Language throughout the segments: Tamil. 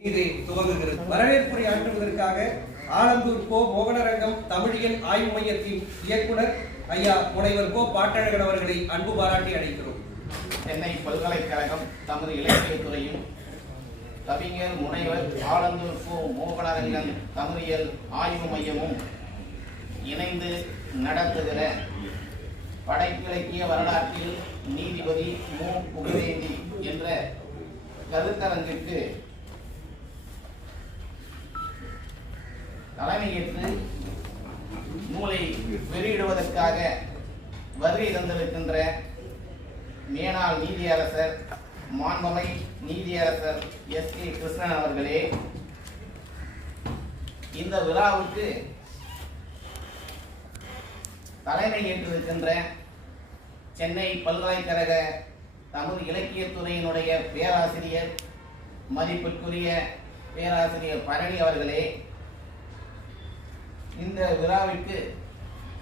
இது துவங்குகிறது. வரவேற்புரை ஆற்றுவதற்காக ஆலந்தூர் கோ மோகனரங்கம் தமிழியல் ஆய்வு மையத்தின் இயக்குனர் ஐயா முனைவர் கோ பாட்டழகன் அவர்களை அன்பு பாராட்டி அழைக்கிறோம். சென்னை பல்கலைக்கழகம் தமது இலக்கியத்துறையும் கவிஞர் முனைவர் ஆலந்தூர் கோ மோகனரங்கம் தமிழியல் ஆய்வு மையமும் இணைந்து நடத்துகிற படைப்பிலக்கிய வரலாற்றில் நீதிபதி மு. புகழேந்தி என்ற கருத்தரங்கிற்கு தலைமையேற்று நூலை வெளியிடுவதற்காக வருகை தந்திருக்கின்ற மேனாள் நீதியரசர் மாண்பமை நீதியரசர் எஸ்.கே. கிருஷ்ணன் அவர்களே, இந்த விழாவுக்கு தலைமை ஏற்றிருக்கின்ற சென்னை பல்கலைக்கழக தமிழ் இலக்கியத்துறையினுடைய பேராசிரியர் மதிப்பிற்குரிய பேராசிரியர் பரணி அவர்களே, இந்த விழாவிற்கு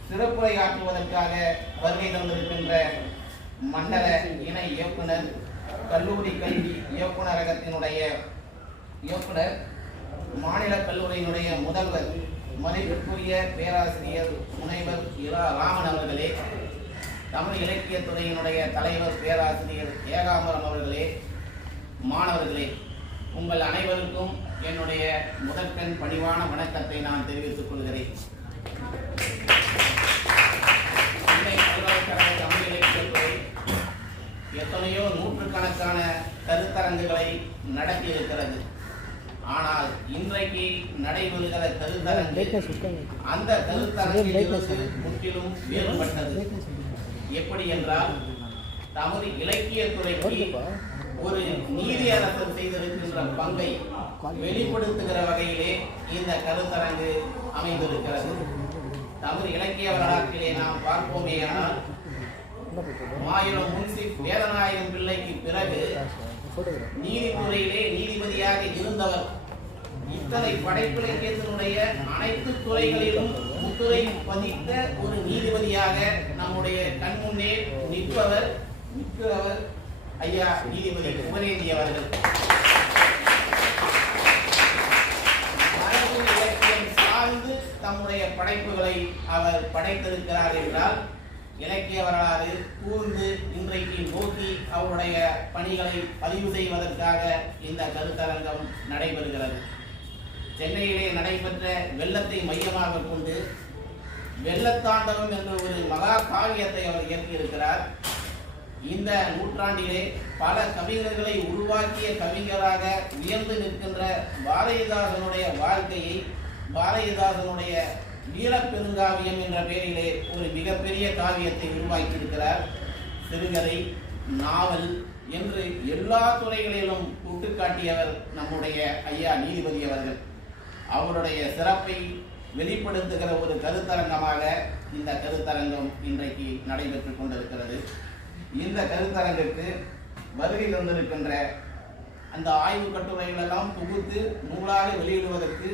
சிறப்புரையாற்றுவதற்காக வருகை தந்திருக்கின்ற மண்டல இணை இயக்குனர் கல்லூரி கல்வி இயக்குநரகத்தினுடைய இயக்குனர் மாநில கல்லூரியினுடைய முதல்வர் மதிப்பிற்குரிய பேராசிரியர் முனைவர் இரா. ராமன் அவர்களே, தமிழ் இலக்கியத்துறையினுடைய தலைவர் பேராசிரியர் ஏகாம்பரம் அவர்களே, மாணவர்களே, உங்கள் அனைவருக்கும் என்னுடைய முதற்கண் பணிவான வணக்கத்தை நான் தெரிவித்துக் கொள்கிறேன். சென்னை பல்கலைக்கழக தமிழ் இலக்கியத்துறை எத்தனையோ நூற்றுக்கணக்கான கருத்தரங்குகளை நடத்தி இருக்கிறது. ஆனால் இன்றைக்கு நடைபெறுகிற கருத்தரங்கு அந்த கருத்தரங்கிலிருந்து முற்றிலும் வேறுபட்டது. எப்படி என்றால், தமிழ் இலக்கியத்துறைக்கு ஒரு நீதியரசர் செய்திருக்கின்ற பங்கை வெளிப்படுத்துகிற வகையிலே இந்த கருத்தரங்கு அமைந்திருக்கிறது. தமிழ் இலக்கிய வரலாற்றிலே நாம் பார்ப்போமேயானால், மாயூரம் முன்சிப் வேதநாயகம் பிள்ளைக்கு பிறகு நீதித்துறையிலே நீதிபதியாக இருந்தவர். இத்தனை படைப்பிலக்கியத்தினுடைய அனைத்து துறைகளிலும் முத்துரை பதித்த ஒரு நீதிபதியாக நம்முடைய கண்முன்னே நிற்பவர் ஐயா நீதிபதி புகழேந்தி அவர்கள். மரபு இலக்கியம் சார்ந்து தம்முடைய படைப்புகளை அவர் படைத்திருக்கிறார் என்றால், இலக்கிய வரலாறு கூர்ந்து இன்றைக்கு நோக்கி அவருடைய பணிகளை பதிவு செய்வதற்காக இந்த கருத்தரங்கம் நடைபெறுகிறது. சென்னையிலே நடைபெற்ற வெள்ளத்தை மையமாக கொண்டு வெள்ளத்தாண்டவம் என்ற ஒரு மகா காவியத்தை அவர் இயக்கியிருக்கிறார். இந்த நூற்றாண்டிலே பல கவிஞர்களை உருவாக்கிய கவிஞராக உயர்ந்து நிற்கின்ற பாரதிதாசனுடைய வாழ்க்கையை, பாரதிதாசனுடைய வீரப்பெருங்காவியம் என்ற பெயரிலே ஒரு மிகப்பெரிய காவியத்தை உருவாக்கியிருக்கிறார். சிறுகதை, நாவல் என்று எல்லா துறைகளிலும் சுட்டிக்காட்டியவர் நம்முடைய ஐயா நீதிபதி அவர்கள். அவருடைய சிறப்பை வெளிப்படுத்துகிற ஒரு கருத்தரங்கமாக இந்த கருத்தரங்கம் இன்றைக்கு நடைபெற்றுக் கொண்டிருக்கிறது. இந்த கருத்தரங்கிற்கு வருகை தந்திருக்கின்ற அந்த ஆய்வு கட்டுரைகளெல்லாம் தொகுத்து நூலாக வெளியிடுவதற்கு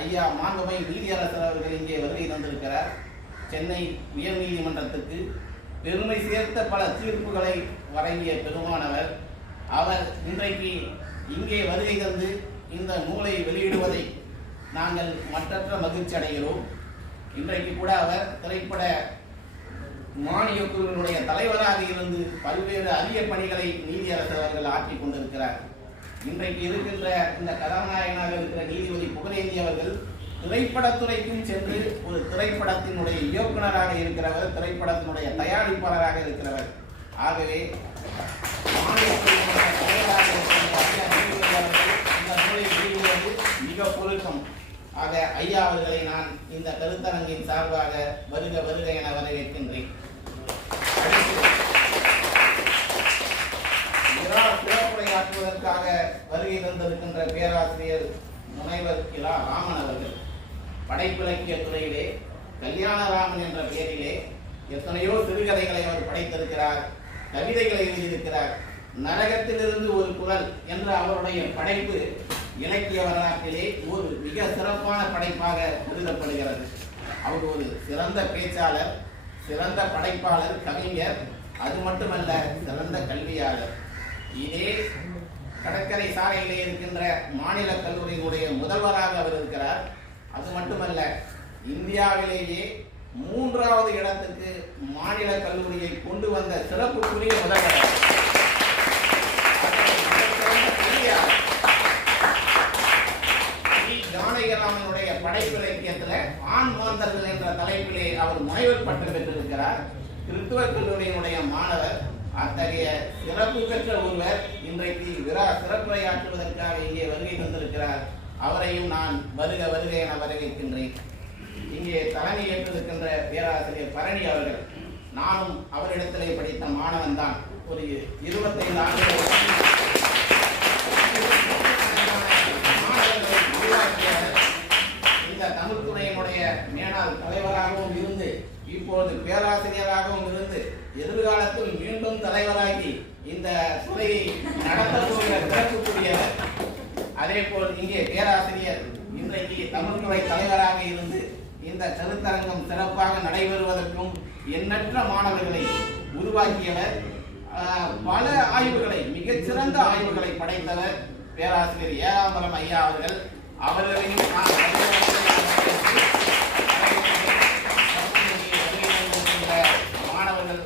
ஐயா மாண்புமை நீதியரசர் அவர்கள் இங்கே வருகை தந்திருக்கிறார். சென்னை உயர் நீதிமன்றத்துக்கு பெருமை சேர்த்த பல தீர்ப்புகளை வழங்கிய பெருமானவர். அவர் இன்றைக்கு இங்கே வருகை தந்து இந்த நூலை வெளியிடுவதை நாங்கள் மற்றற்ற மகிழ்ச்சி அடைகிறோம். இன்றைக்கு கூட அவர் திரைப்பட மானிய குழுவினுடைய தலைவராக இருந்து பல்வேறு அரிய பணிகளை நீதியரசர் அவர்கள் ஆற்றிக் கொண்டிருக்கிறார். இன்றைக்கு இருக்கின்ற இந்த கதாநாயகனாக இருக்கிற நீதிபதி புகழேந்தி அவர்கள் திரைப்படத்துறைக்கும் சென்று ஒரு திரைப்படத்தினுடைய இயக்குநராக இருக்கிறவர், திரைப்படத்தினுடைய தயாரிப்பாளராக இருக்கிறவர். ஆகவே மிக பொருத்தம். ஆக ஐயா அவர்களை நான் இந்த கருத்தரங்கின் சார்பாக வருக வருக என வரவேற்கின்றேன். சிறப்புரையாற்றுவதற்காக வருகை தந்திருக்கின்ற பேராசிரியர் முனைவர் இரா. ராமன் அவர்கள் படைப்பிலக்கிய துறையிலே கல்யாணராமன் என்ற பெயரிலே எத்தனையோ சிறுகதைகளை அவர் படைத்திருக்கிறார், கவிதைகளை எழுதியிருக்கிறார். நரகத்திலிருந்து ஒரு குரல் என்ற அவருடைய படைப்பு இலக்கிய வரலாற்றிலே ஒரு மிக சிறப்பான படைப்பாக கருதப்படுகிறது. அவர் ஒரு சிறந்த பேச்சாளர், சிறந்த படைப்பாளர், கவிஞர், அது மட்டுமல்ல சிறந்த கல்வியாளர். இதே கடற்கரை சாலையிலே இருக்கின்ற மாநில கல்லூரியினுடைய முதல்வராக அவர் இருக்கிறார். அது மட்டுமல்ல, இந்தியாவிலேயே 3வது இடத்துக்கு மாநில கல்லூரியை கொண்டு வந்த சிறப்புக்குரிய முதல்வர். ஜானகிராமனுடைய படைப்பு இலக்கியத்தில் ஆண் மாந்தர்கள் என்ற தலைப்பிலே அவர் முனைவர் பட்டம் பெற்றிருக்கிறார். கிறிஸ்துவ கல்லூரியினுடைய மாணவர். அத்தகைய சிறப்பு பெற்ற ஒருவர் இன்றைக்கு சிறப்புரையாற்றுவதற்காக இங்கே வருகை தந்திருக்கிறார். அவரையும் நான் வருக வருக என வரவேற்கின்றேன். இங்கே தலைமை ஏற்றிருக்கின்ற பேராசிரியர் பரணி அவர்கள், நானும் அவரிடத்திலே படித்த மாணவன் தான். ஒரு 25 ஆண்டுகள் மாணவர்களை உருவாக்கிய இந்த தமிழ்துறையினுடைய மேலாள் தலைவராகவும் இருந்து இப்பொழுது பேராசிரியராகவும் இருந்து எதிர்காலத்தில் மீண்டும் தலைவராகி இந்த துறையை நடத்தக்கூடிய சிறப்புக்குரியவர். அதே போல் இங்கே பேராசிரியர் இன்றைக்கு தமிழ்துறை தலைவராக இருந்து இந்த கருத்தரங்கம் சிறப்பாக நடைபெறுவதற்கும் எண்ணற்ற மாணவர்களை உருவாக்கியவர். பல ஆய்வுகளை, மிகச்சிறந்த ஆய்வுகளை படைத்தவர் பேராசிரியர் ஏகாம்பரம் ஐயா அவர்கள். அவர்களையும் மாணவர்கள்,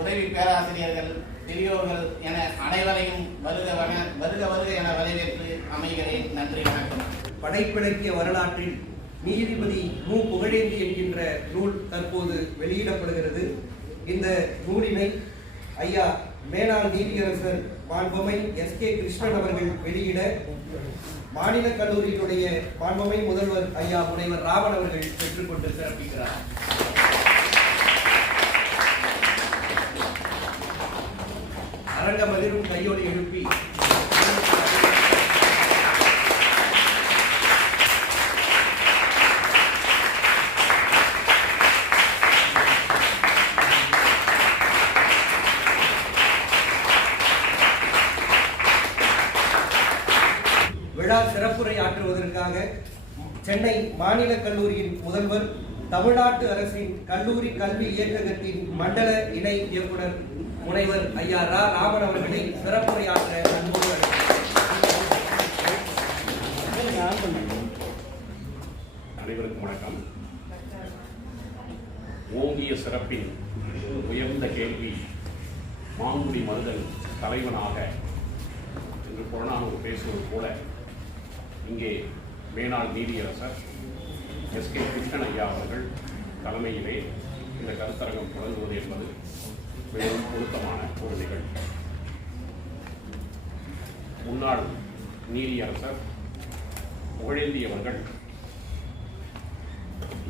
உதவி பேராசிரியர்கள், பெரியோர்கள் என அனைவரையும் வருக வருக என வரவேற்று அமைகிறேன். நன்றி, வணக்கம். படைப்பிலக்கிய வரலாற்றில் நீதிபதி மு. புகழேந்தி என்கின்ற நூல் தற்போது வெளியிடப்படுகிறது. இந்த நூலினை ஐயா மேனாள் நீதியரசர் மாண்புமை எஸ்.கே. கிருஷ்ணன் அவர்கள் வெளியிட மாநில கல்லூரியினுடைய மாண்புமை முதல்வர் ஐயா முனைவர் ராமன் அவர்கள் பெற்றுக்கொண்டு சிறப்பிக்கிறார். அரங்கமதிரும் கையோடு எழுப்பி விழா சிறப்புரை ஆற்றுவதற்காக சென்னை மாநில கல்லூரியின் முதல்வர், தமிழ்நாட்டு அரசின் கல்லூரி கல்வி இயக்ககத்தின் மண்டல இணை இயக்குனர் முனைவர் ஐயா ரா. ராமன் அவர்களை சிறப்புரையாற்ற அன்போடு அனைவருக்கும் வணக்கம். ஓங்கிய சிறப்பின் உயர்ந்த கேள்வி மாங்குடி மருதல் தலைவனாக என்று புறநானூறு பேசுவது போல இங்கே மேனாள் நீதியரசர் எஸ்.கே. கிருஷ்ணன் ஐயா அவர்கள் தலைமையிலே இந்த கருத்தரங்கம் தொடங்குவது என்பது மிகவும் பொருத்தமான ஒரு நிகழ்வு. முன்னாள் நீதியரசர் புகழேந்தி அவர்கள்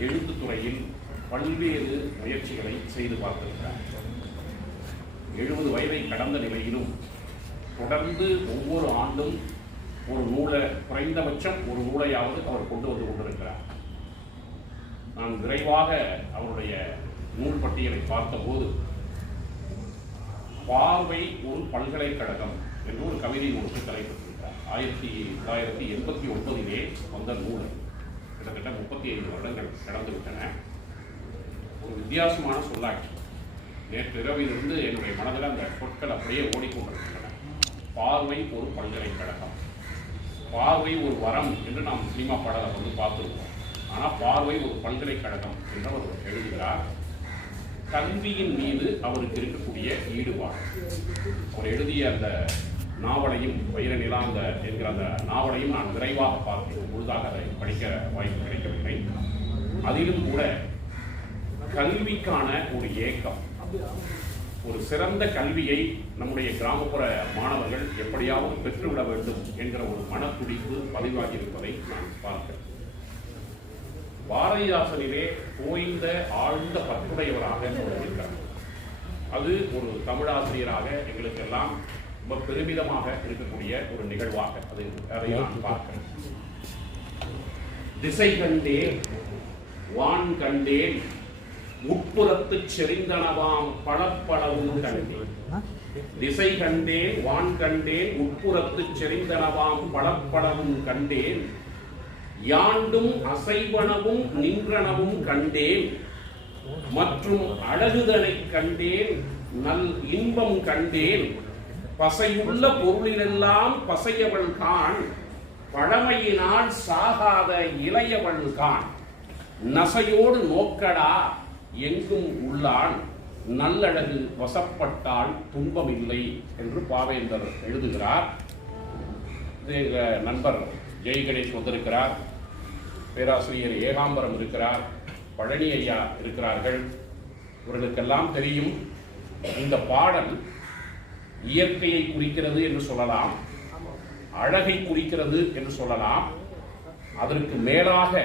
எழுத்துத்துறையில் பல்வேறு முயற்சிகளை செய்து பார்த்திருக்கிறார். 70 வயதை கடந்த நிலையிலும் தொடர்ந்து ஒவ்வொரு ஆண்டும் ஒரு நூலை, குறைந்தபட்சம் ஒரு நூலையாவது அவர் கொண்டு வந்து கொண்டிருக்கிறார். நான் விரைவாக அவருடைய நூல் பட்டியலை பார்த்தபோது பார்வை ஒரு பல்கலைக்கழகம் என்று ஒரு கவிதை நூலுக்கு தலைப்பட்டிருக்கிறார். 1989 வந்த நூல். கிட்டத்தட்ட 35 வருடங்கள் கடந்துவிட்டன. ஒரு வித்தியாசமான சொல்லாட்சி. நேற்று இரவிலிருந்து என்னுடைய மனதில் அந்த சொற்கள் அப்படியே ஓடிக்கொண்டிருக்கின்றன. பார்வை ஒரு பல்கலைக்கழகம், பார்வை ஒரு வரம் என்று நாம் சினிமா பாடலை வந்து பார்த்துருக்கோம். ஆனால் பார்வை ஒரு பல்கலைக்கழகம் என்று அவர் எழுதுகிறார். கல்வியின் மீது அவருக்கு இருக்கக்கூடிய ஈடுபாடு. அவர் எழுதிய அந்த நாவலையும், வைர நிலாந்த என்கிற அந்த நாவலையும் நான் விரைவாக பார்த்தேன். முழுதாக அதை படிக்க வாய்ப்பு கிடைக்கவில்லை. அதிலும் கூட கல்விக்கான ஒரு ஏக்கம், ஒரு சிறந்த கல்வியை நம்முடைய கிராமப்புற மாணவர்கள் எப்படியாவது பெற்றுவிட வேண்டும் என்கிற ஒரு மனத்துடிப்பு பதிவாகி இருப்பதை நான் பார்க்கிறேன். பாரதிதாசனிலே தோய்ந்த ஆழ்ந்த பற்றுடையவராக இருக்கிறார். அது ஒரு தமிழாசிரியராக எங்களுக்கெல்லாம் ரொம்ப பெருமிதமாக இருக்கக்கூடிய ஒரு நிகழ்வாக அதை நான் பார்க்கிறேன். திசை கண்டேன், வான் கண்டேன், உட்புறத்து செறிந்தனவாம் பளப்பளவும் கண்டேன். திசை கண்டேன், வான் கண்டேன், உட்புறத்து செறிந்தனவாம் பளப்பளவும் கண்டேன். யாண்டும் அசைவனவும் நின்றனவும் கண்டேன். மற்றும் அழகுதனை கண்டேன், நல் இன்பம் கண்டேன். பசையுள்ள பொருளிலெல்லாம் பசையவள் காண், பழமையினால் சாகாத இளையவள் காண், நசையோடு நோக்கடா எங்கும் உள்ளான், நல்லழகு வசப்பட்டால் துன்பமில்லை என்று பாவேந்தர் எழுதுகிறார். எங்கள் நண்பர் ஜெய் கணேஷ் வந்திருக்கிறார், பேராசிரியர் ஏகாம்பரம் இருக்கிறார், பழனி ஐயா இருக்கிறார்கள். இவர்களுக்கெல்லாம் தெரியும் இந்த பாடல் இயற்கையை குறிக்கிறது என்று சொல்லலாம், அழகை குறிக்கிறது என்று சொல்லலாம், அதற்கு மேலாக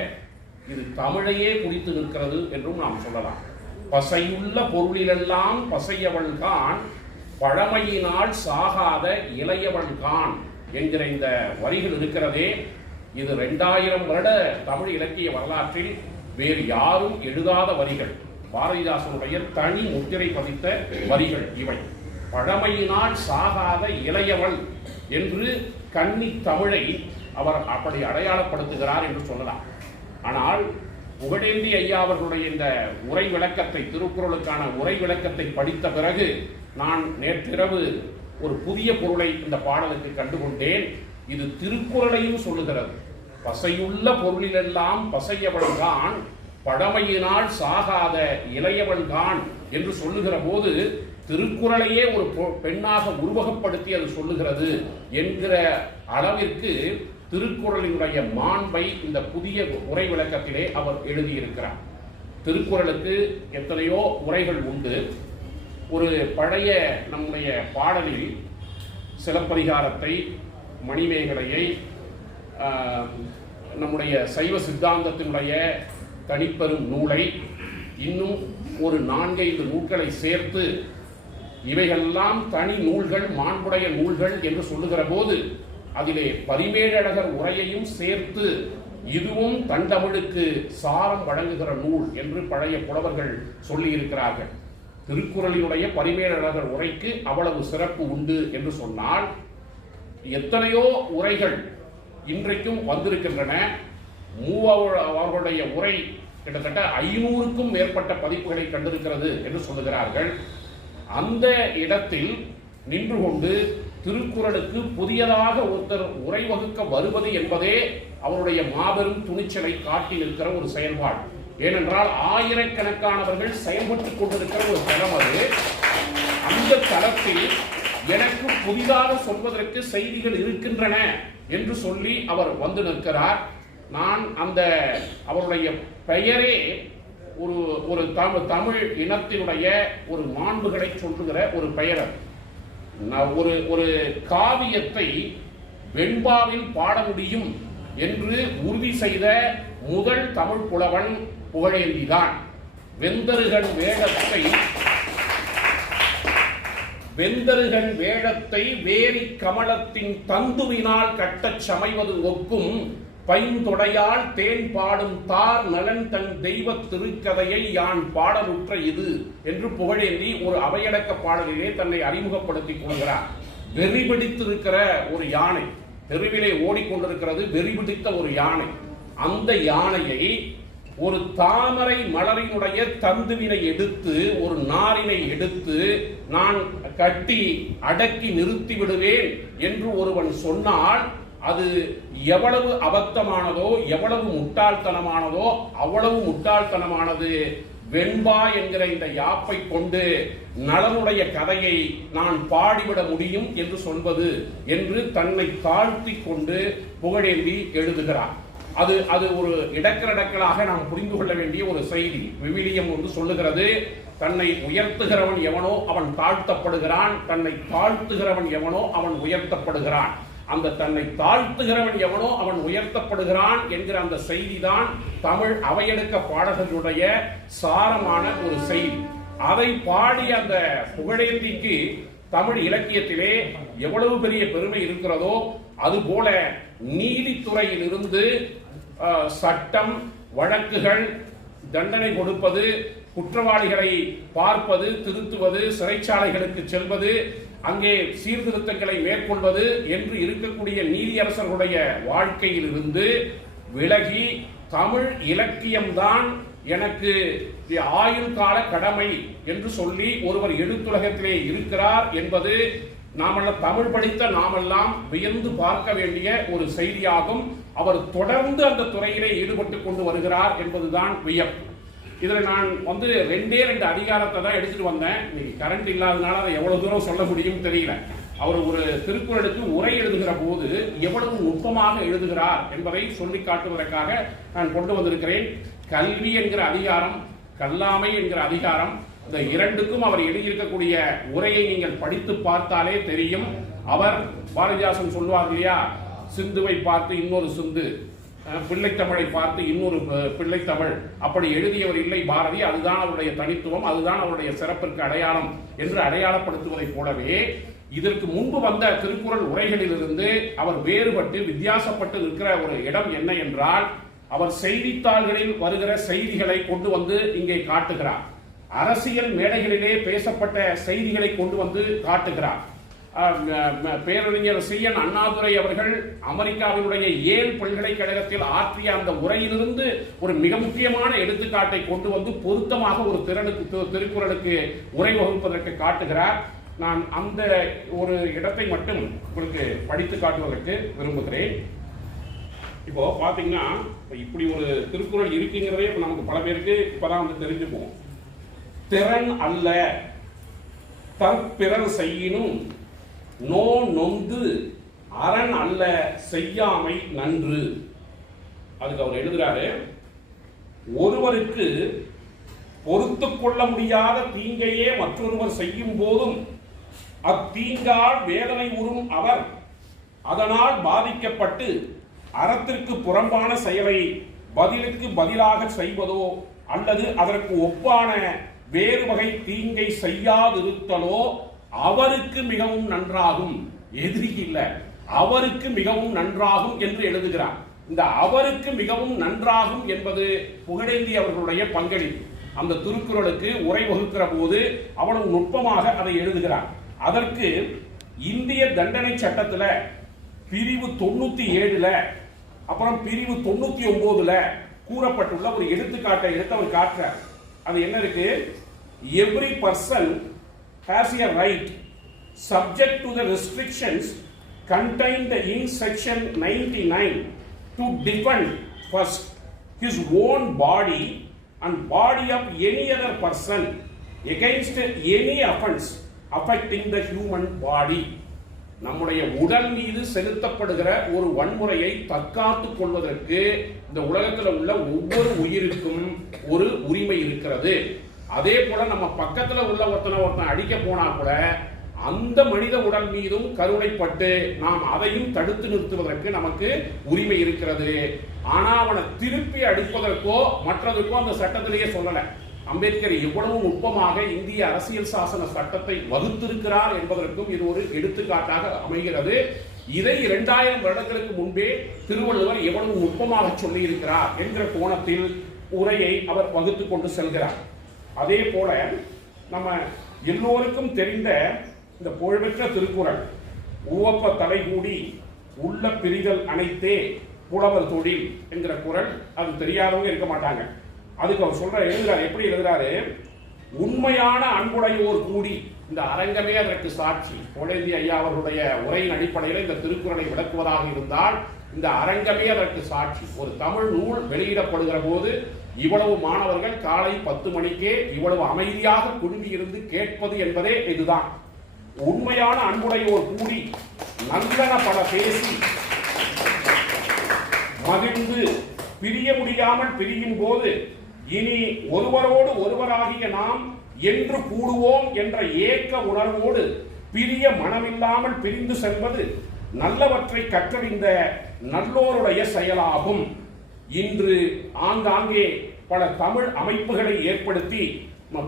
இது தமிழையே குறித்து நிற்கிறது என்றும் நாம் சொல்லலாம். பசையுள்ள பொருளிலெல்லாம் பசையவள் காண், பழமையினால் சாகாத இளையவள் காண் என்கிற இந்த வரிகள் இருக்கிறதே, இது 2000 வருட தமிழ் இலக்கிய வரலாற்றில் வேறு யாரும் எழுதாத வரிகள். பாரதிதாசனுடைய தனி முத்திரை பதித்த வரிகள் இவை. பழமையினால் சாகாத இளையவள் என்று கன்னி தமிழை அவர் அப்படி அடையாளப்படுத்துகிறார் என்று சொல்லலாம். ஆனால் புகழேந்தி ஐயா அவர்களுடைய இந்த உரை விளக்கத்தை, திருக்குறளுக்கான உரை விளக்கத்தை படித்த பிறகு நான் நேற்றிரவு ஒரு புதிய பொருளை இந்த பாடலுக்கு கண்டுகொண்டேன். இது திருக்குறளையும் சொல்லுகிறது. பசையுள்ள பொருளிலெல்லாம் பசையவள்கான், பழமையினால் சாகாத இளையவள்கான் என்று சொல்லுகிற போது திருக்குறளையே ஒரு பெண்ணாக உருவகப்படுத்தி அது சொல்லுகிறது என்கிற அளவிற்கு திருக்குறளினுடைய மாண்பை இந்த புதிய உரை விளக்கத்திலே அவர் எழுதியிருக்கிறார். திருக்குறளுக்கு எத்தனையோ உரைகள் உண்டு. ஒரு பழைய நம்முடைய பாடலில் சிலப்பதிகாரத்தை, மணிமேகலையை, நம்முடைய சைவ சித்தாந்தத்தினுடைய தனிப்பெரும் நூலை, இன்னும் ஒரு 4-5 நூல்களை சேர்த்து இவைகளெல்லாம் தனி நூல்கள், மாண்புடைய நூல்கள் என்று சொல்லுகிற போது அதிலே பரிமேலழகர் உரையையும் சேர்த்து இதுவும் தண்டமிழுக்கு சாரம் வழங்குகிற நூல் என்று பழைய புலவர்கள் சொல்லி இருக்கிறார்கள். திருக்குறளினுடைய பரிமேலழகர் உரைக்கு அவ்வளவு சிறப்பு உண்டு என்று சொன்னால், எத்தனையோ உரைகள் இன்றைக்கும் வந்திருக்கின்றன. அவர்களுடைய உரை கிட்டத்தட்ட 500க்கும் மேற்பட்ட பதிப்புகளை கண்டிருக்கிறது என்று சொல்லுகிறார்கள். அந்த இடத்தில் நின்று கொண்டு திருக்குறளுக்கு புதியதாக ஒருத்தர் உரை வகுக்க வருவது என்பதே அவருடைய மாபெரும் துணிச்சலை காட்டி நிற்கிற ஒரு செயல்பாடு. ஏனென்றால் ஆயிரக்கணக்கானவர்கள் செயல்பட்டுக் கொண்டிருக்கிற ஒரு தளம் அது. அந்த தளத்தில் எனக்கு புதிதாக சொல்வதற்கு செய்திகள் இருக்கின்றன என்று சொல்லி அவர் வந்து நிற்கிறார். நான் அந்த அவருடைய பெயரே ஒரு தமிழ் இனத்தினுடைய ஒரு மாண்புகளை சொல்லுகிற ஒரு பெயர். ஒரு காவியத்தை வெண்பாவில் பாட முடியும் என்று உறுதி செய்த முதல் தமிழ் புலவன் புகழேந்திதான். வெந்தருகன் வேடத்தை வேரி கமலத்தின் தந்துவினால் கட்டச் சமைவது ஒக்கும், பைந்தொடையால் தேன் பாடும் தார் நலன் தன் தெய்வ திருக்கதையை யான் பாடலுற்ற இது என்று புகழேந்தி ஒரு அவையடக்க பாடலிலே தன்னை அறிமுகப்படுத்திக் கொள்கிறார். வெறிபிடித்திருக்கிற ஒரு யானை, தெருவிலே ஓடிக்கொண்டிருக்கிறது வெறிபிடித்த ஒரு யானை. அந்த யானையை ஒரு தாமரை மலரினுடைய தந்துவினை எடுத்து, ஒரு நாரினை எடுத்து நான் கட்டி அடக்கி நிறுத்தி விடுவேன் என்று ஒருவன் சொன்னால் அது எவ்வளவு அபத்தமானதோ, எவ்வளவு முட்டாள்தனமானதோ அவ்வளவு முட்டாள்தனமானது. வெண்பா என்கிற இந்த யாப்பை கொண்டு நலனுடைய கதையை நான் பாடிவிட முடியும் என்று சொல்வது என்று தன்னை தாழ்த்தி கொண்டு புகழேந்தி எழுதுகிறார். அது ஒரு இடக்கலாக நாம் புரிந்து கொள்ள வேண்டிய ஒரு செய்தி. விவிலியம் வந்து சொல்லுகிறது, தன்னை உயர்த்துகிறவன் எவனோ அவன் தாழ்த்தப்படுகிறான், தன்னை தாழ்த்துகிறவன் எவனோ அவன் உயர்த்தப்படுகிறான். அந்த தன்னை தாழ்த்துகிறவன் எவனோ அவன் உயர்த்தப்படுகிறான் என்கிற அந்த செய்திதான் தமிழ் அவையெடுக்க பாடல்களுடைய சாரமான ஒரு செய்தி. அதை பாடிய அந்த புகழேந்திக்கு தமிழ் இலக்கியத்திலே எவ்வளவு பெரிய பெருமை இருக்கிறதோ அதுபோல நீதித்துறையில் இருந்து சட்டம், வழக்குகள், தண்டனை கொடுப்பது, குற்றவாளிகளை பார்ப்பது, திருத்துவது, சிறைச்சாலைகளுக்கு செல்வது, அங்கே சீர்திருத்தங்களை மேற்கொள்வது என்று இருக்கக்கூடிய நீதியரசர்களுடைய வாழ்க்கையில் இருந்து விலகி தமிழ் இலக்கியம்தான் எனக்கு ஆயுள் கால கடமை என்று சொல்லி ஒருவர் எழுத்துலகத்திலே இருக்கிறார் என்பது நாமெல்லாம் தமிழ் படித்த நாமெல்லாம் வியந்து பார்க்க வேண்டிய ஒரு செய்தியாகும். அவர் தொடர்ந்து அந்த துறையிலே ஈடுபட்டு கொண்டு வருகிறார் என்பதுதான் வியப்பு. இதில் நான் ரெண்டே அதிகாரத்தை தான் எடுத்துட்டு வந்தேன். இன்னைக்கு கரண்ட் இல்லாதனால அதை எவ்வளவு தூரம் சொல்ல முடியும் தெரியல. அவர் ஒரு திருக்குறளுக்கு உரை எழுதுகிற போது எவ்வளவு நுட்பமாக எழுதுகிறார் என்பதை சொல்லி காட்டுவதற்காக நான் கொண்டு வந்திருக்கிறேன். கல்வி என்கிற அதிகாரம், கல்லாமை என்கிற அதிகாரம், இந்த இரண்டுக்கும் அவர் எழுதியிருக்கக்கூடிய உரையை நீங்கள் படித்து பார்த்தாலே தெரியும். அவர் பாரதிதாசன் சொல்வார் இல்லையா, சிந்துவை பார்த்து இன்னொரு சிந்து, பிள்ளைத்தமிழை பார்த்து இன்னொரு பிள்ளைத்தமிழ், அப்படி எழுதியவர் இல்லை பாரதி. அதுதான் அவருடைய தனித்துவம், அதுதான் அவருடைய சிறப்பிற்கு அடையாளம் என்று அடையாளப்படுத்துவதைப் போலவே இதற்கு முன்பு வந்த திருக்குறள் உரைகளிலிருந்து அவர் வேறுபட்டு வித்தியாசப்பட்டு இருக்கிற ஒரு இடம் என்ன என்றால், அவர் செய்தித்தாள்களில் வருகிற செய்திகளை கொண்டு வந்து இங்கே காட்டுகிறார். அரசியல் மேடைகளிலே பேசப்பட்ட செய்திகளை கொண்டு வந்து காட்டுகிறார். பேரறிஞர் சி.என். அண்ணாதுரை அவர்கள் அமெரிக்காவினுடைய ஏல் பல்கலைக்கழகத்தில் ஆற்றிய அந்த உரையிலிருந்து ஒரு மிக முக்கியமான எடுத்துக்காட்டை கொண்டு வந்து பொருத்தமாக ஒரு திருக்குறளுக்கு உரை வகுப்பதற்கு காட்டுகிறார். நான் அந்த ஒரு இடத்தை மட்டும் உங்களுக்கு படித்து காட்டுவதற்கு விரும்புகிறேன். இப்போ பாத்தீங்கன்னா இப்படி ஒரு திருக்குறள் இருக்குங்கிறதே நமக்கு பல பேருக்கு இப்பதான் தெரிஞ்சுப்போம். திறன் அல்ல தற்பிறர் செய்யினும் நோ நொந்து அரண் அல்ல செய்யாமை நன்று. அதுக்கு அவர் எழுதுறாரு, ஒருவருக்கு பொறுத்து கொள்ள முடியாத தீங்கையே மற்றொருவர் செய்யும் போதும் அத்தீங்கால் வேதனை உறும் அவர் அதனால் பாதிக்கப்பட்டு அறத்திற்கு புறம்பான செயலை பதிலுக்கு பதிலாக செய்வதோ அல்லது அதற்கு ஒப்பான வேறு வகை தீங்கை செய்யாதிருத்தலோ அவருக்கு மிகவும் நன்றாகும். எதிரி இல்ல, அவருக்கு மிகவும் நன்றாகும் என்று எழுதுகிறார். இந்த அவருக்கு மிகவும் நன்றாகும் என்பது புகழேந்தி அவர்களுடைய பங்களிப்பு. அந்த திருக்குறளுக்கு உரை வகுக்கிற போது அவ்வளவு நுட்பமாக அதை எழுதுகிறார். அதற்கு இந்திய தண்டனை சட்டத்துல பிரிவு 97ல அப்புறம் பிரிவு 99ல கூறப்பட்டுள்ள ஒரு எடுத்துக்காட்டை எடுத்து அவர் காட்டுறார். அது என்ன இருக்கு? Every person has a right subject to the restrictions contained in section 99 to defend first his own body and body of any other person against any offense affecting the human body. நம்முடைய உடல் மீது செலுத்தப்படுகிற ஒரு வன்முறையை தற்காத்துக் கொள்வதற்கு இந்த உலகத்தில் உள்ள ஒவ்வொரு உயிருக்கும் ஒரு உரிமை இருக்கிறது. அதே போல நம்ம பக்கத்துல உள்ள ஒருத்தன் அடிக்க போனா கூட அந்த மனித உடல் மீதும் கருணைப்பட்டு நாம் அதையும் தடுத்து நிறுத்துவதற்கு நமக்கு உரிமை இருக்கிறது. ஆனா அவனை திருப்பி அடிப்பதற்கோ மற்றதுக்கோ அந்த சட்டத்திலேயே சொல்லல. அம்பேத்கர் எவ்வளவு நுட்பமாக இந்திய அரசியல் சாசன சட்டத்தை வகுத்திருக்கிறார் என்பதற்கும் இது ஒரு எடுத்துக்காட்டாக அமைகிறது. இதை 2000 வருடங்களுக்கு முன்பே திருவள்ளுவர் எவ்வளவு நுட்பமாக சொல்லி இருக்கிறார் என்கிற கோணத்தில் உரையை அவர் வகுத்து கொண்டு செல்கிறார். அதே போல நம்ம எல்லோருக்கும் தெரிந்த இந்த புகழ்பெற்ற திருக்குறள், உவப்ப தலைகூடி உள்ள பிரிதல் அனைத்தே புலவர் தொழில் என்கிற குறள், அது தெரியாதவங்க இருக்க மாட்டாங்க. அதுக்கு அவர் எழுதுறாரு. எப்படி எழுதுறாரு? உண்மையான அன்புடையோர் கூடி, இந்த அரங்கமே அதற்கு சாட்சி. புகழேந்தி ஐயா அவர்களுடைய உரையின் அடிப்படையில் இந்த திருக்குறளை விளக்குவதாக இருந்தால் இந்த அரங்கமே அதற்கு சாட்சி. ஒரு தமிழ் நூல் வெளியிடப்படுகிற போது இவ்வளவு மாணவர்கள் காலை 10 மணிக்கே இவ்வளவு அமைதியாக குழுமி இருந்து கேட்பது என்பதே இதுதான். உண்மையான அன்புடையோர் கூடி நல்லன பல பேசி மகிழ்ந்து பிரிய முடியாமல் பிரியும் போது இனி ஒருவரோடு ஒருவராகிய நாம் என்று கூடுவோம் என்ற ஏக்க உணர்வோடு பிரிய மனமில்லாமல் பிரிந்து செல்வது நல்லவற்றை கற்றறிந்த நல்லோருடைய செயலாகும். இன்று ஆங்காங்கே பல தமிழ் அமைப்புகளை ஏற்படுத்தி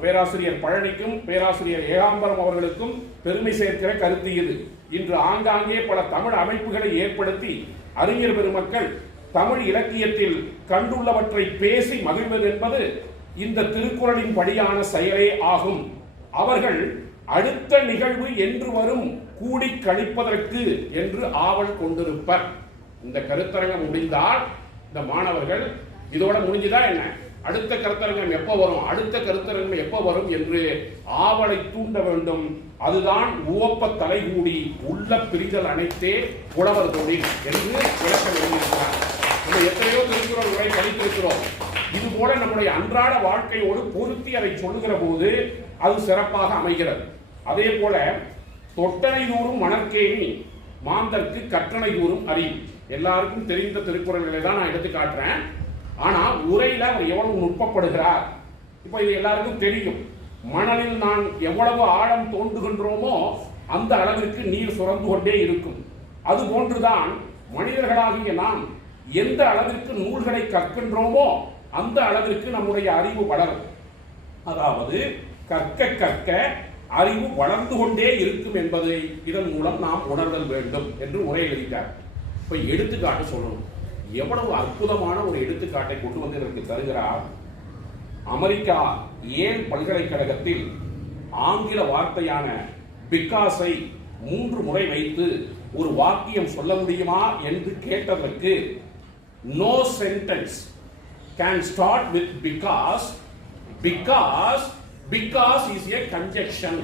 பேராசிரியர் பழனிக்கும் பேராசிரியர் ஏகாம்பரம் அவர்களுக்கும் பெருமை சேர்க்கிற கருத்து இது. இன்று ஆங்காங்கே பல தமிழ் அமைப்புகளை ஏற்படுத்தி அறிஞர் பெருமக்கள் தமிழ் இலக்கியத்தில் கண்டுள்ளவற்றை பேசி மகிழ்வது என்பது இந்த திருக்குறளின் படியான செயலே ஆகும். அவர்கள் அடுத்த நிகழ்வு என்று வரும் கூடி கழிப்பதற்கு என்று ஆவல் கொண்டிருப்பர். இந்த கருத்தரங்கம் முடிந்தால் இந்த மாணவர்கள் இதோட முடிஞ்சுதா என்ன? அடுத்த கருத்தரங்கம் எப்போ வரும், அடுத்த கருத்தரங்கம் எப்போ வரும் என்று ஆவலை தூண்ட வேண்டும். அதுதான் உவப்ப தலைகூடி உள்ள பிரிதல் அனைத்தே புலவர் தொழில் என்று விளக்கம் எழுதியிருக்கிறார். நம்ம எத்தனையோ திருக்குறள் உரை படித்திருக்கிறோம். இது போல நம்முடைய அன்றாட வாழ்க்கையோடு பொருத்தி அதை சொல்லுகிற போது அது சிறப்பாக அமைகிறது. அதே போல தொட்டனை தூரும் மணற்கேணி மாந்தர்க்கு கற்றனை தூரும் அறிவு, எல்லாருக்கும் தெரிந்த திருக்குறள்களை தான் நான் எடுத்து காட்டுறேன். ஆனா உரையில அவர் எவ்வளவு நுட்பப்படுகிறார். இப்ப இது எல்லாருக்கும் தெரியும். மணலில் நான் எவ்வளவு ஆழம் தோண்டுகின்றோமோ அந்த அளவிற்கு நீர் சுரந்து கொண்டே இருக்கும். அது போன்றுதான் மனிதர்களாகிய நாம் எந்த அளவிற்கு நூல்களை கற்கின்றோமோ அந்த அளவிற்கு நம்முடைய அறிவு வளரும். அதாவது கற்க கற்க அறிவு வளர்ந்து கொண்டே இருக்கும் என்பதை இதன் மூலம் நாம் உணர்தல் வேண்டும் என்று உரை எழுதிட்டார். இப்ப எடுத்துக்காட்டு சொல்லணும். எவ்வளவு அற்புதமான ஒரு எடுத்துக்காட்டை கொண்டு வந்து எனக்கு தருகிறார். அமெரிக்கா ஏல் பல்கலைக்கழகத்தில் ஆங்கில வார்த்தையான பிகாஸை 3 முறை வைத்து ஒரு வாக்கியம் சொல்ல முடியுமா என்று கேட்டதற்கு no sentence can start with because is a conjunction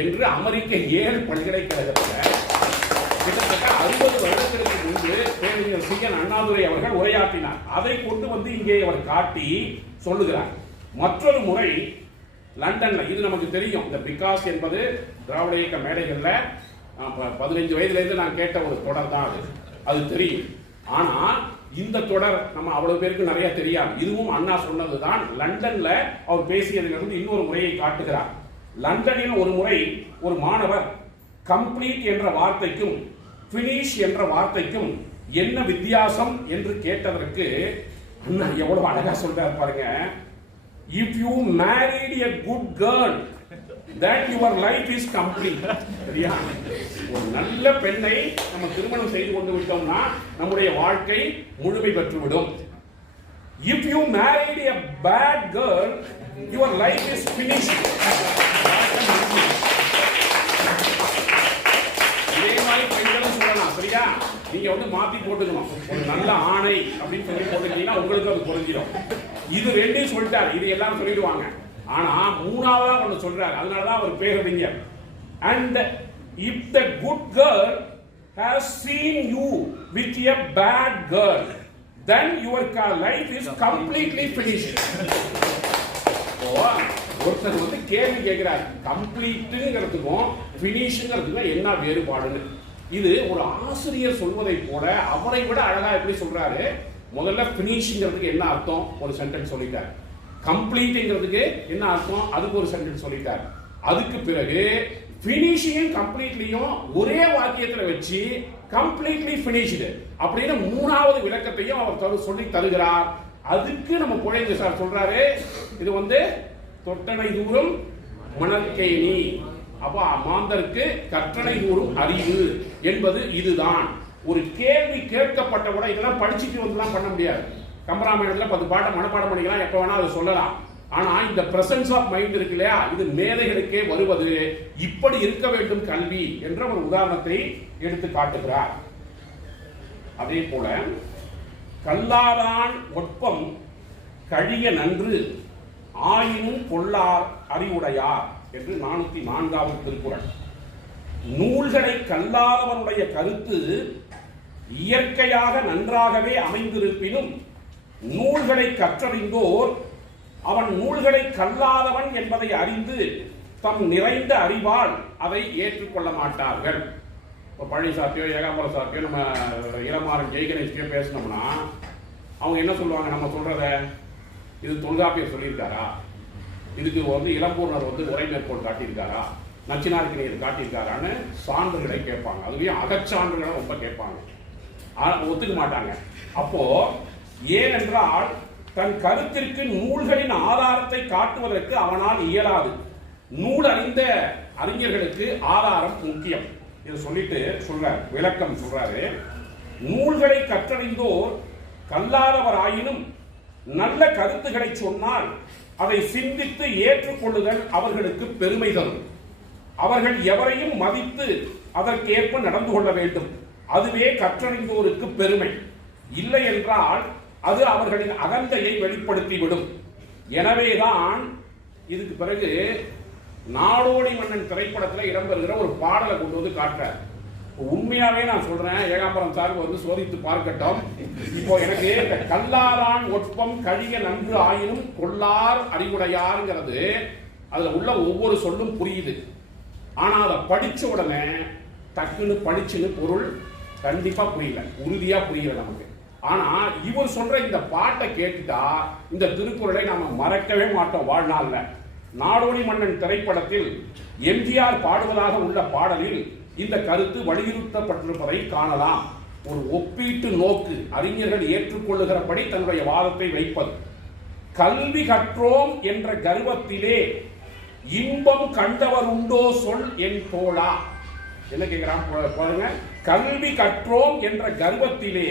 என்று அமெரிக்க ஏல் பல்கலைக்கழகத்தில் கிட்டத்தட்ட 60 வருடங்களுக்கு முன்பு பேரறிஞர் சி.என். அண்ணாதுரை அவர்கள் உரையாற்றினார். அதை கொண்டு வந்து இங்கே அவர் காட்டி சொல்லுகிறார். மற்றொரு முறை லண்டன்ல, இது நமக்கு தெரியும், இந்த பிகாஸ் என்பது திராவிட இயக்க மேடைகள்ல 15 வயதுல இருந்து நான் கேட்ட ஒரு தொடர் தான் அது தெரியும். ஆனா இந்த தொடர் நம்ம அவ்வளவு பேருக்கு நிறைய தெரியாது. இதுவும் அண்ணா சொன்னதுதான். லண்டன்ல அவர் பேசியதிலிருந்து இன்னொரு முறையை காட்டுகிறார். லண்டனில் ஒரு முறை ஒரு மாணவர் கம்ப்ளீட் என்ற வார்த்தைக்கும் பினிஷ் என்ற வார்த்தைக்கும் என்ன வித்தியாசம் என்று கேட்டதற்கு அண்ணா எவ்வளவு அழகா சொல்றாரு பாருங்க. If you married a good girl, then your life is complete. சரியா? ஒரு நல்ல பெண்ணை நம்ம திருமணம் செய்து கொண்டு விட்டோம்னா நம்முடைய வாழ்க்கை முழுமை பெற்றுவிடும். If you married a bad girl, your life is finished. இதே மாதிரி பெண்களும் சொல்லலாம். சரியா? நீங்க வந்து மாத்தி போட்டுக்கணும். ஒரு நல்ல ஆணை அப்படின்னு சொல்லி போட்டுட்டீங்கன்னா உங்களுக்கு அது புரிஞ்சிடும். இது ரெண்டையும் சொல்லிட்டாரு. இது எல்லாரும் சொல்லிடுவாங்க. ஆனா மூணாவதா ஒன்று சொல்றாரு. அதனாலதான் அவர் பேரறிஞர். And if the good girl has seen you with a bad girl, then your life is completely finished. ஒருத்தர் வந்து கேள்வி கேட்கிறார், கம்ப்ளீட்டுங்கிறதுக்கும் பினிஷ்ங்கிறதுக்கும் என்ன வேறுபாடுன்னு. இது ஒரு ஆசிரியர் சொல்வதை போல அவரை விட அழகா எப்படி சொல்றாரு. முதல்ல பினிஷ்ங்கிறதுக்கு என்ன அர்த்தம் ஒரு சென்டென்ஸ் சொல்லிட்டார். கம்ப்ளீட்ங்கிறதுக்கு என்ன அர்த்தம் அதுக்கு ஒரு சென்டென்ஸ் சொல்லிட்டார். அதுக்கு பிறகு பினிஷிங் கம்ப்ளீட்லியும் ஒரே வாக்கியத்துல வச்சு கம்ப்ளீட்லி பினிஷ்டு அப்படின்னு மூணாவது விளக்கத்தையும் அவர் சொல்லி தருகிறார். அதுக்கு நம்ம புழைந்து சார் சொல்றாரு, இது வந்து தொட்டனை தூரும் மணற்கேணி, அப்ப மாந்தருக்கு கற்றனை தூரும் அறிவு என்பது இதுதான். ஒரு கேள்வி கேட்கப்பட்ட கூட இதெல்லாம் படிச்சுட்டு வந்துலாம் பண்ண முடியாது. கம்பராமாயணத்துல 10 பாட்டை மனப்பாடம் பண்ணிக்கலாம், எப்ப வேணா அதை சொல்லலாம். ஆனா இந்த பிரசன்ஸ் ஆஃப் மைண்ட் இருக்கு இல்லையா, இது மேதைகளுக்கே வருவது. இப்படி இருக்க வேண்டும் கல்வி என்ற ஒரு உதாரணத்தை எடுத்து காட்டுகிறார். அதே போல கல்லாதான் ஒட்பம் கழிய நன்று ஆயினும் கொள்ளார் அறிவுடையார் என்று 404வது திருக்குறள். நூல்களை கல்லாதவனுடைய கருத்து இயற்கையாக நன்றாகவே அமைந்திருப்பினும் நூல்களை கற்றறிந்தோர் அவன் நூல்களை கல்லாதவன் என்பதை அறிந்து தம் நிறைந்த அறிவால் அதை ஏற்றுக்கொள்ள மாட்டார்கள். பழனி சாப்பியோ ஏகாம்பர சாப்பியோ நம்ம இளமாறன் ஜெய்கணேஷ்கே பேசினோம்னா அவங்க என்ன சொல்லுவாங்க, நம்ம சொல்றத இது தொல்காப்பியர் சொல்லியிருக்காரா, இதுக்கு வந்து இளம்பூர்ணர் வந்து உரை மேற்கோள் காட்டியிருக்காரா, நச்சினார்க்கினியர் காட்டியிருக்காரான்னு சான்றுகளை கேட்பாங்க. அதுலயும் அகச்சான்றுகளை ரொம்ப கேட்பாங்க, ஒத்துக்க மாட்டாங்க. அப்போ ஏனென்றால் தன் கருத்திற்கு நூல்களின் ஆதாரத்தை காட்டுவதற்கு அவனால் இயலாது. நூல் அறிந்த அறிஞர்களுக்கு ஆதாரம் முக்கியம். இதை சொல்லிட்டு சொல்றாரு, விளக்கம் சொல்றாரு. நூல்களை கற்றறிந்தோர் கல்லாதவர் ஆயினும் நல்ல கருத்துக்களை சொன்னால் அதை சிந்தித்து ஏற்றுக்கொள்ளுதல் அவர்களுக்கு பெருமை தரும். அவர்கள் எவரையும் மதித்து அதற்கேற்ப நடந்து கொள்ள வேண்டும். அதுவே கற்றறிந்தோருக்கு பெருமை. இல்லை என்றால் அது அவர்களின் அகந்தையை வெளிப்படுத்திவிடும். எனவேதான் இதுக்கு பிறகு நாடோடி மன்னன் திரைப்படத்தில் இடம்பெறுகிற ஒரு பாடலை கொண்டு வந்து காட்டுறார். உண்மையாவே நான் சொல்றேன், ஏகாம்பரம் சாருக்கு வந்து சோதித்து பார்க்கட்டும். இப்போ எனக்கு இந்த கல்லாரான் ஒட்பம் கழிய நன்று ஆயினும் கொள்ளார் அறிவுடையாருங்கிறது அதுல உள்ள ஒவ்வொரு சொல்லும் புரியுது. ஆனா அதை படிச்ச உடனே டக்குன்னு படிச்சுன்னு பொருள் கண்டிப்பா புரியல, உறுதியா புரியல நமக்கு. ஆனா இவர் சொல்ற இந்த பாட்டை கேட்டுட்டா இந்த திருக்குறளை நாம மறக்கவே மாட்டோம் வாழ்நாள்ல. நாடோடி மன்னன் திரைப்படத்தில் எம்ஜிஆர் பாடுவதாக உள்ள பாடலில் இந்த கருத்து வலியுறுத்தப்பட்டிருப்பதை காணலாம். ஒரு ஒப்பீட்டு நோக்கு, அறிஞர்கள் ஏற்றுக்கொள்ளுகிறபடி தன்னுடைய வாதத்தை வைப்பது. கல்வி கற்றோம் என்ற கர்வத்திலே இன்பம் கண்டவர் உண்டோ சொல் என் தோழா. என்ன கேட்கிறான் பாருங்க, கல்வி கற்றோம் என்ற கர்வத்திலே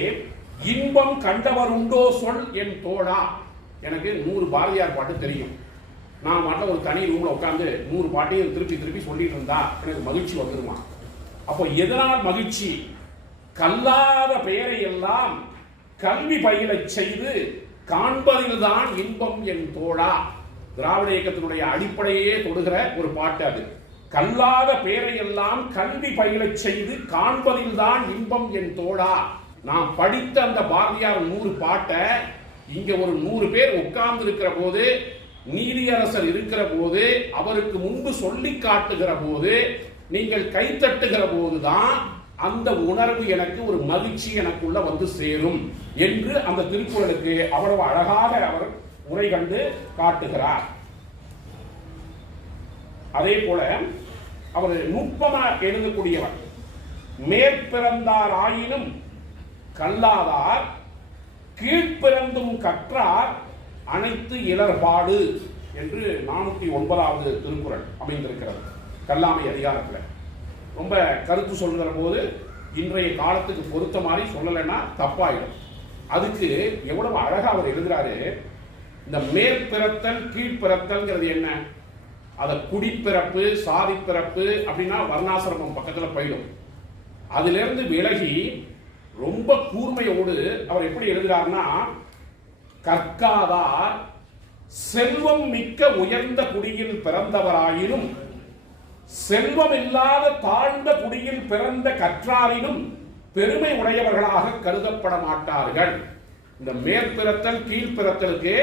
இன்பம் கண்டவர் உண்டோ சொல் என் தோழா. எனக்கு 100 பாரதியார் பாட்டு தெரியும். நான் மட்டும் ஒரு தனி ரூம்ல உட்கார்ந்து 100 பாட்டையும் திருப்பி திருப்பி சொல்லிட்டு இருந்தா எனக்கு மகிழ்ச்சி வந்துருமா? அப்போ எதனால் மகிழ்ச்சி? கல்லாத பெயரை எல்லாம் கல்வி பயில செய்து காண்பதில்தான் இன்பம் என் தோழா. திராவிட இயக்கத்தினுடைய அடிப்படையே தொடுகிற ஒரு பாட்டு அது. கல்லாத பெயரை எல்லாம் கல்வி பயில செய்து காண்பதில்தான் இன்பம் என் தோழா. நான் படித்த அந்த பாரதியார் 100 பாட்டை இங்க ஒரு 100 பேர் உட்கார்ந்து இருக்கிற போது, நீதியரசர் இருக்கிற போது, அவருக்கு முன்பு சொல்லி காட்டுகிற போது, நீங்கள் கைத்தட்டுகிற போதுதான் அந்த உணர்வு எனக்கு ஒரு மகிழ்ச்சி எனக்குள்ள வந்து சேரும் என்று அந்த திருக்குறளுக்கு அவ்வளவு அழகாக அவர் உரை கண்டு காட்டுகிறார். அதே போல அவர் நுட்பமாக எழுதக்கூடியவர். மேற்பிறந்தார் ஆயினும் கல்லாதார் கீழ்பிறந்தும் கற்றார் அனைத்து இலர்பாடு என்று 409வது திருக்குறள் அமைந்திருக்கிறது. கல்லாமை அதிகாரத்தில் ரொம்ப கருத்து சொல்கிற போது இன்றைய காலத்துக்கு பொறுத்த மாதிரி சொல்லலைன்னா தப்பாயிடும். அதுக்கு எவ்வளவு அழகா அவர் எழுதுறாரு. இந்த மேற்பிறத்தல் கீழ்பிறத்தல்ங்கிறது என்ன? அதை குடிப்பிறப்பு, சாதி பிறப்பு அப்படின்னா வர்ணாசிரமம் பக்கத்தில் போயிடும். அதிலிருந்து விலகி ரொம்ப கூர்மையோடு அவர் எப்படி எழுதுறாருன்னா, கற்காதார் செல்வம் மிக்க உயர்ந்த குடியில் பிறந்தவராயினும் செல்வம் இல்லாத தாழ்ந்த குடியில் பிறந்த கற்றாரினும் பெருமை உடையவர்களாக கருதப்பட மாட்டார்கள். இந்த மேற்பிறத்தல் கீழ்பிறத்தலுக்கு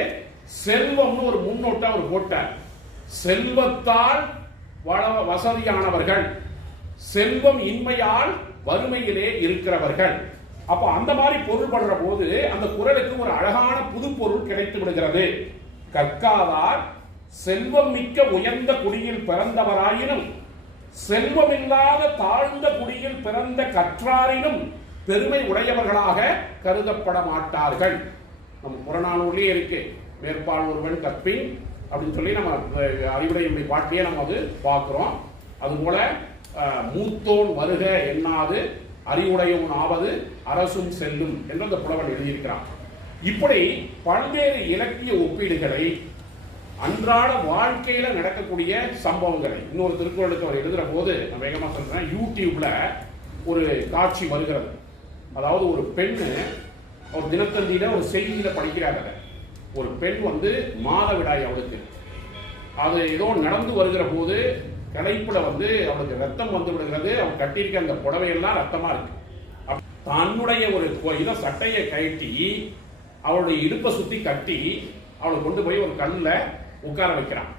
செல்வம்னு ஒரு முன்னோட்டம் அவர் போட்டார். செல்வத்தால் வசதியானவர்கள், செல்வம் இன்மையால் வறுமையிலே இருக்கிறவர்கள். அப்ப அந்த மாதிரி பொருள் படுற போது அந்த குறளுக்கு ஒரு அழகான புது பொருள் கிடைத்து விடுகிறது. கற்காதார் செல்வம் மிக்க உயர்ந்த குடியில் பிறந்தவராயினும் செல்வமில்லாத தாழ்ந்த குடியில் பிறந்த கற்றாரினும் பெருமை உடையவர்களாக கருதப்பட மாட்டார்கள். நம்ம புறநானூர்லயே இருக்கு, மேற்பால் ஒருவன் கற்பின் அப்படின்னு சொல்லி நம்ம அறிவுடையுடைய பாட்டிலேயே நம்ம அது பார்க்கிறோம். அதுபோல மூத்தோன் வருக எண்ணாது அறிவுடையவன் ஆவது அரசும் செல்லும் என்று அந்த புலவன் எழுதியிருக்கிறான். இப்படி பல்வேறு இலக்கிய ஒப்பீடுகளை, அன்றாட வாழ்க்கையில நடக்கக்கூடிய சம்பவங்களை, இன்னொரு திருக்குறளுக்கு அவர் எழுதுற போது நான் வேகமா சொல்றேன், யூடியூப்ல ஒரு காட்சி வருகிறது. அதாவது ஒரு பெண்ணு ஒரு தினத்தந்தியில ஒரு செய்தியில படிக்கிறாங்க. ஒரு பெண் வந்து மாதவிடாய் அவளுக்கு, அது ஏதோ நடந்து வருகிற போது களைப்புல வந்து அவளுக்கு ரத்தம் வந்து விடுகிறது. அவன் கட்டியிருக்க அந்த புடவையெல்லாம் ரத்தமா இருக்கு. தன்னுடைய ஒரு இதை சட்டையை கட்டி அவளுடைய இடுப்பை சுத்தி கட்டி அவளை கொண்டு போய் ஒரு கல்ல உட்கார வைக்கிறான்.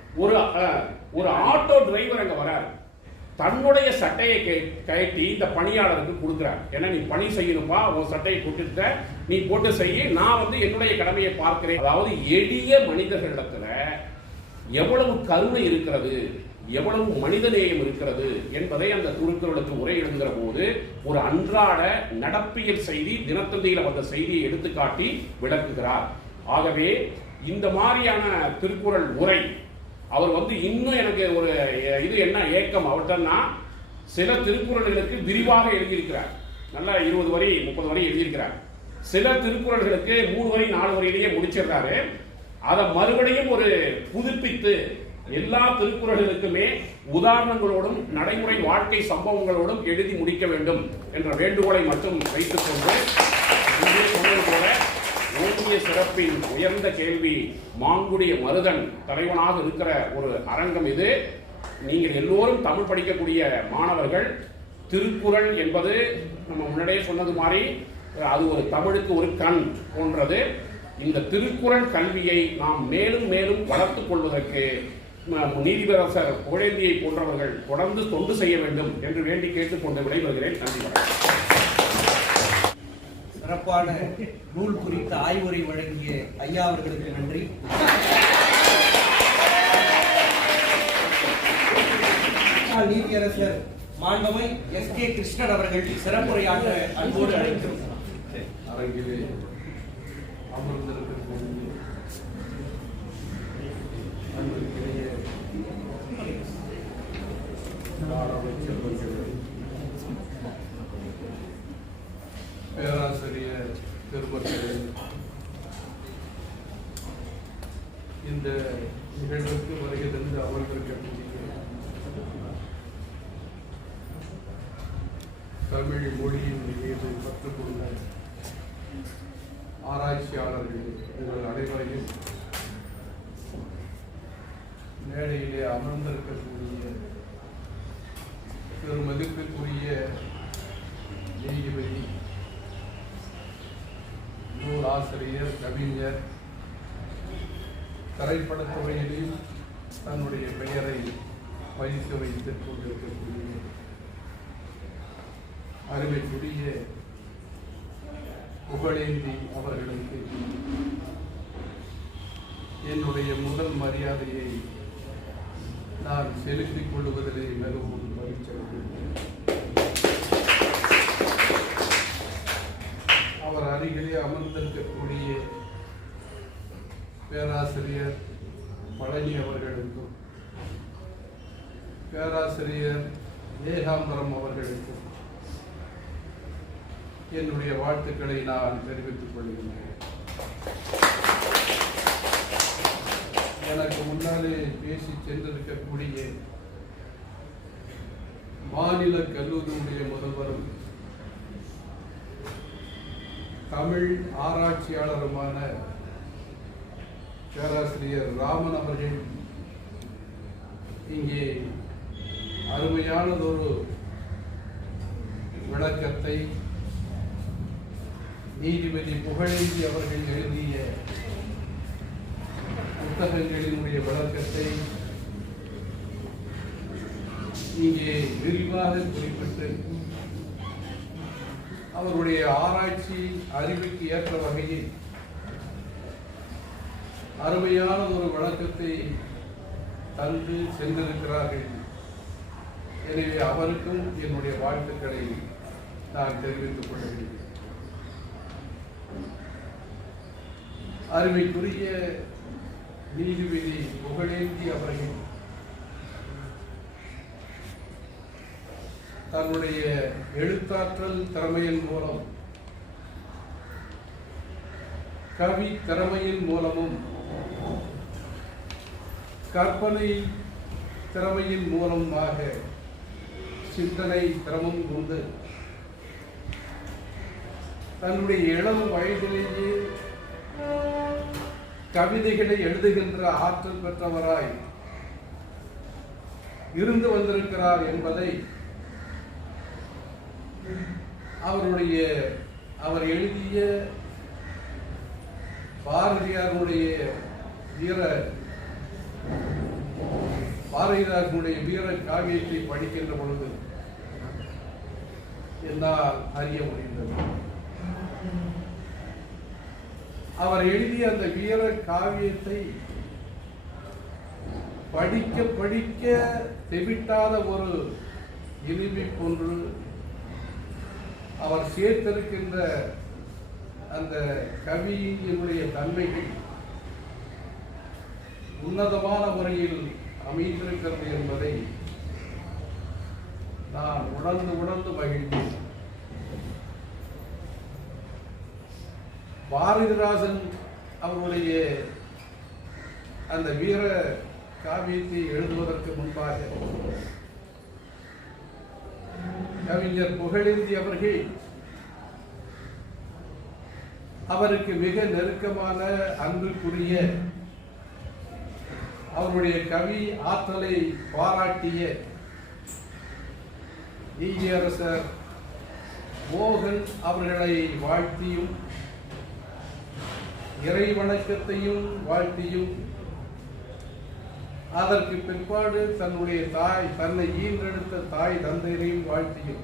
ஒரு ஆட்டோ டிரைவர் அங்க வராரு. தன்னுடைய சட்டையை கட்டி இந்த பணியாளருக்கு கொடுக்கிறார். ஏன்னா நீ பணி செய்யணும்பா, உன் சட்டையை கொடுத்துட்ட, நீ போட்டு செய்ய, நான் வந்து என்னுடைய கடமையை பார்க்கிறேன். அதாவது எளிய மனிதர்களிடத்துல எவ்வளவு கருணை இருக்கிறது, எவ்வளவு மனிதநேயம் இருக்கிறது என்பதை அந்த திருக்குறளுக்கு உரை எழுதுகிற போது ஒரு அன்றாட நடப்பியல் செய்தி, தினத்தந்தியில வந்த செய்தியை எடுத்துக்காட்டி விளக்குகிறார். ஆகவே இந்த மாதிரியான திருக்குறள் உரை அவர் வந்து இன்னும் எனக்கு ஒரு இது என்ன ஏக்கம் அவர்கிட்டன்னா, சில திருக்குறள்களுக்கு விரிவாக எழுதியிருக்கிறார். நல்லா 20 வரி 30 வரி எழுதியிருக்கிறார். சில திருக்குறள்களுக்கு 3 வரி 4 வரியிலேயே முடிச்சிடுறாரு. அதை மறுபடியும் ஒரு புதுப்பித்து எல்லா திருக்குறள்களுக்குமே உதாரணங்களோடும் நடைமுறை வாழ்க்கை சம்பவங்களோடும் எழுதி முடிக்க வேண்டும் என்ற வேண்டுகோளை மட்டும் வைத்துக் கொண்டு சொன்னது போல ஓங்கிய சிறப்பின் உயர்ந்த கேள்வி மாங்குடிய மருதன் தலைவனாக இருக்கிற ஒரு அரங்கம் இது. நீங்கள் எல்லோரும் தமிழ் படிக்கக்கூடிய மாணவர்கள், திருக்குறள் என்பது நம்ம முன்னாடியே சொன்னது மாதிரி அது ஒரு தமிழுக்கு ஒரு கண் போன்றது. இந்த திருக்குறள் கல்வியை நாம் மேலும் மேலும் வளர்த்துக் கொள்வதற்கு நீதிபரசர் புகழேந்தியை போன்றவர்கள் தொடர்ந்து தொண்டு செய்ய வேண்டும் என்று வேண்டி கேட்டுக்கொண்டு விடைபெறுகிறேன். நன்றி. சிறப்பான நூல் குறித்த ஆய்வுரை வழங்கிய ஐயா அவர்களுக்கு நன்றி. நீதியரசர் மாண்பமை எஸ்.கே. கிருஷ்ணன் அவர்கள் சிறப்புரையாற்ற அன்போடு அழைக்கிறோம். அரங்கிலே அமர்ந்திருக்கக்கூடிய அன்பிற்குரிய பேராசிரியர் பெருமக்களே, இந்த நிகழ்வுக்கு வருகை தந்து அமர்ந்திருக்கக்கூடிய தமிழ் மொழியின் மீது கற்றுக்கொண்ட ஆராய்ச்சியாளர்கள் உங்கள் அனைவரையும், மேடையிலே அமர்ந்திருக்கக்கூடிய பெருமதிப்பிற்குரிய நீதிபதி, நூல் ஆசிரியர், கவிஞர், திரைப்படத்துறையிலும் தன்னுடைய பெயரை பதித்து வைத்துக் கொண்டிருக்கக்கூடிய அருமைக்குரிய புகழேந்தி அவர்களுக்கு என்னுடைய முதல் மரியாதையை நான் செலுத்திக் கொள்வதிலே மிகவும் மகிழ்ச்சி அடைகிறேன். அவர் அருகிலே அமர்ந்திருக்கக்கூடிய பேராசிரியர் பழனி அவர்களுக்கும் பேராசிரியர் ஏகாம்பரம் அவர்களுக்கும் என்னுடைய வாழ்த்துக்களை நான் தெரிவித்துக் கொள்கின்றேன். எனக்கு முன்னாலே பேசி சென்றிருக்கக்கூடிய மாநில கல்லூரியுடைய முதல்வரும் தமிழ் ஆராய்ச்சியாளருமான பேராசிரியர் ராமன் அவர்கள் இங்கே அருமையானதொரு விளக்கத்தை நீதிபதி புகழேந்தி அவர்கள் எழுதிய புத்தகங்களினுடைய விளக்கத்தை இங்கே விரிவாக குறிப்பிட்டு அவருடைய ஆராய்ச்சி அறிவுக்கு ஏற்ற வகையில் அருமையான ஒரு விளக்கத்தை தந்து சென்றிருக்கிறார்கள். எனவே அவருக்கும் என்னுடைய வாழ்த்துக்களை நான் தெரிவித்துக் கொள்கிறேன். அருமைக்குரிய நீதிபதி புகழேந்தி அவர்கள் தன்னுடைய எழுத்தாற்றல் திறமையின் மூலம், கவி திறமையின் மூலமும், கற்பனை திறமையின் மூலமாக சிந்தனை திறமும் கொண்டு தன்னுடைய இளம் வயதிலேயே கவிதைகளை எழுதுகின்ற ஆற்றல் பெற்றவராய் இருந்து வந்திருக்கிறார் என்பதை அவர் எழுதிய பாரதிதாசனுடைய வீர காவியத்தை படிக்கின்ற பொழுது என்னால் அறிய முடிந்தது. அவர் எழுதிய அந்த வீர காவியத்தை படிக்க படிக்க தெவிட்டாத ஒரு இனிமை போன்று அவர் சேர்த்திருக்கின்ற அந்த கவியினுடைய தன்மைகள் உன்னதமான முறையில் அமைந்திருக்கிறது என்பதை நான் உணர்ந்து மகிழ்ந்தேன். பாரதிதாசன் அவருடைய அந்த வீர காவியத்தை எழுதுவதற்கு முன்பாக கவிஞர் புகழேந்தி அவர்கள் அவருக்கு மிக நெருக்கமான அன்புக்குரிய அவருடைய கவி ஆற்றலை பாராட்டிய நீதியரசர் மோகன் அவர்களை வாழ்த்தியும் இறை வணக்கத்தையும் வாழ்த்தியும் அதற்கு பிற்பாடு தன்னுடைய தன்னை ஈன்றெடுத்த தாய் தந்தையரையும் வாழ்த்தியும்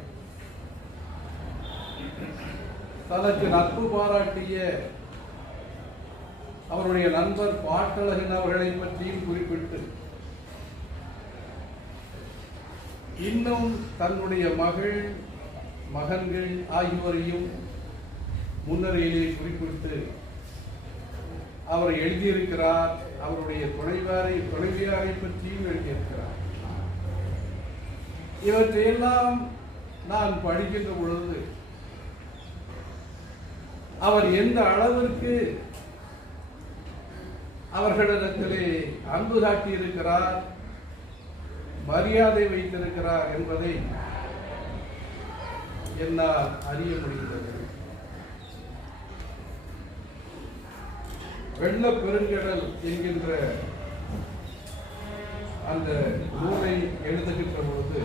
தனக்கு நட்பு பாராட்டிய அவருடைய நண்பர் பாட்டழகன் அவர்களை பற்றியும் குறிப்பிட்டு இன்னும் தன்னுடைய மகன்கள் ஆகியோரையும் முன்னுரையிலே குறிப்பிட்டு அவர் எழுதியிருக்கிறார். அவருடைய துணைவியாரை பற்றியும் எழுதியிருக்கிறார். இவற்றையெல்லாம் நான் படிக்கின்ற பொழுது அவர் எந்த அளவிற்கு அவர்களிடத்திலே அன்பு காட்டியிருக்கிறார், மரியாதை வைத்திருக்கிறார் என்பதை என்னால் அறிய முடிகிறது. வெள்ளப் பெருங்கடல் என்கின்ற அந்த நூலை எழுதுகின்ற பொழுது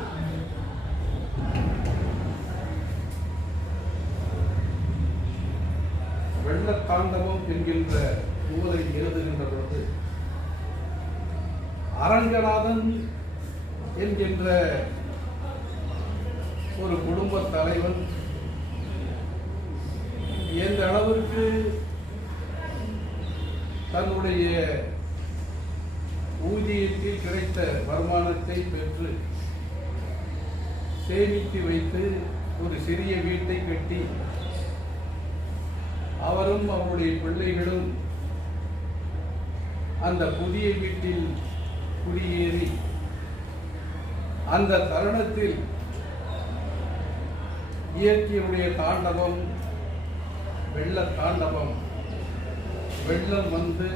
வெள்ளத்தாண்டவம் என்கின்ற நூலை எழுதுகின்ற பொழுது அரங்கநாதன் என்கின்ற ஒரு குடும்ப தலைவன் எந்த அளவிற்கு தன்னுடைய ஊதியத்தில் கிடைத்த வருமானத்தை பெற்று சேமித்து வைத்து ஒரு சிறிய வீட்டை கட்டி அவரும் அவருடைய பிள்ளைகளும் அந்த புதிய வீட்டில் குடியேறி அந்த தருணத்தில் இயற்கையுடைய தாண்டவம், வெள்ள தாண்டவம், வெள்ளம் வந்து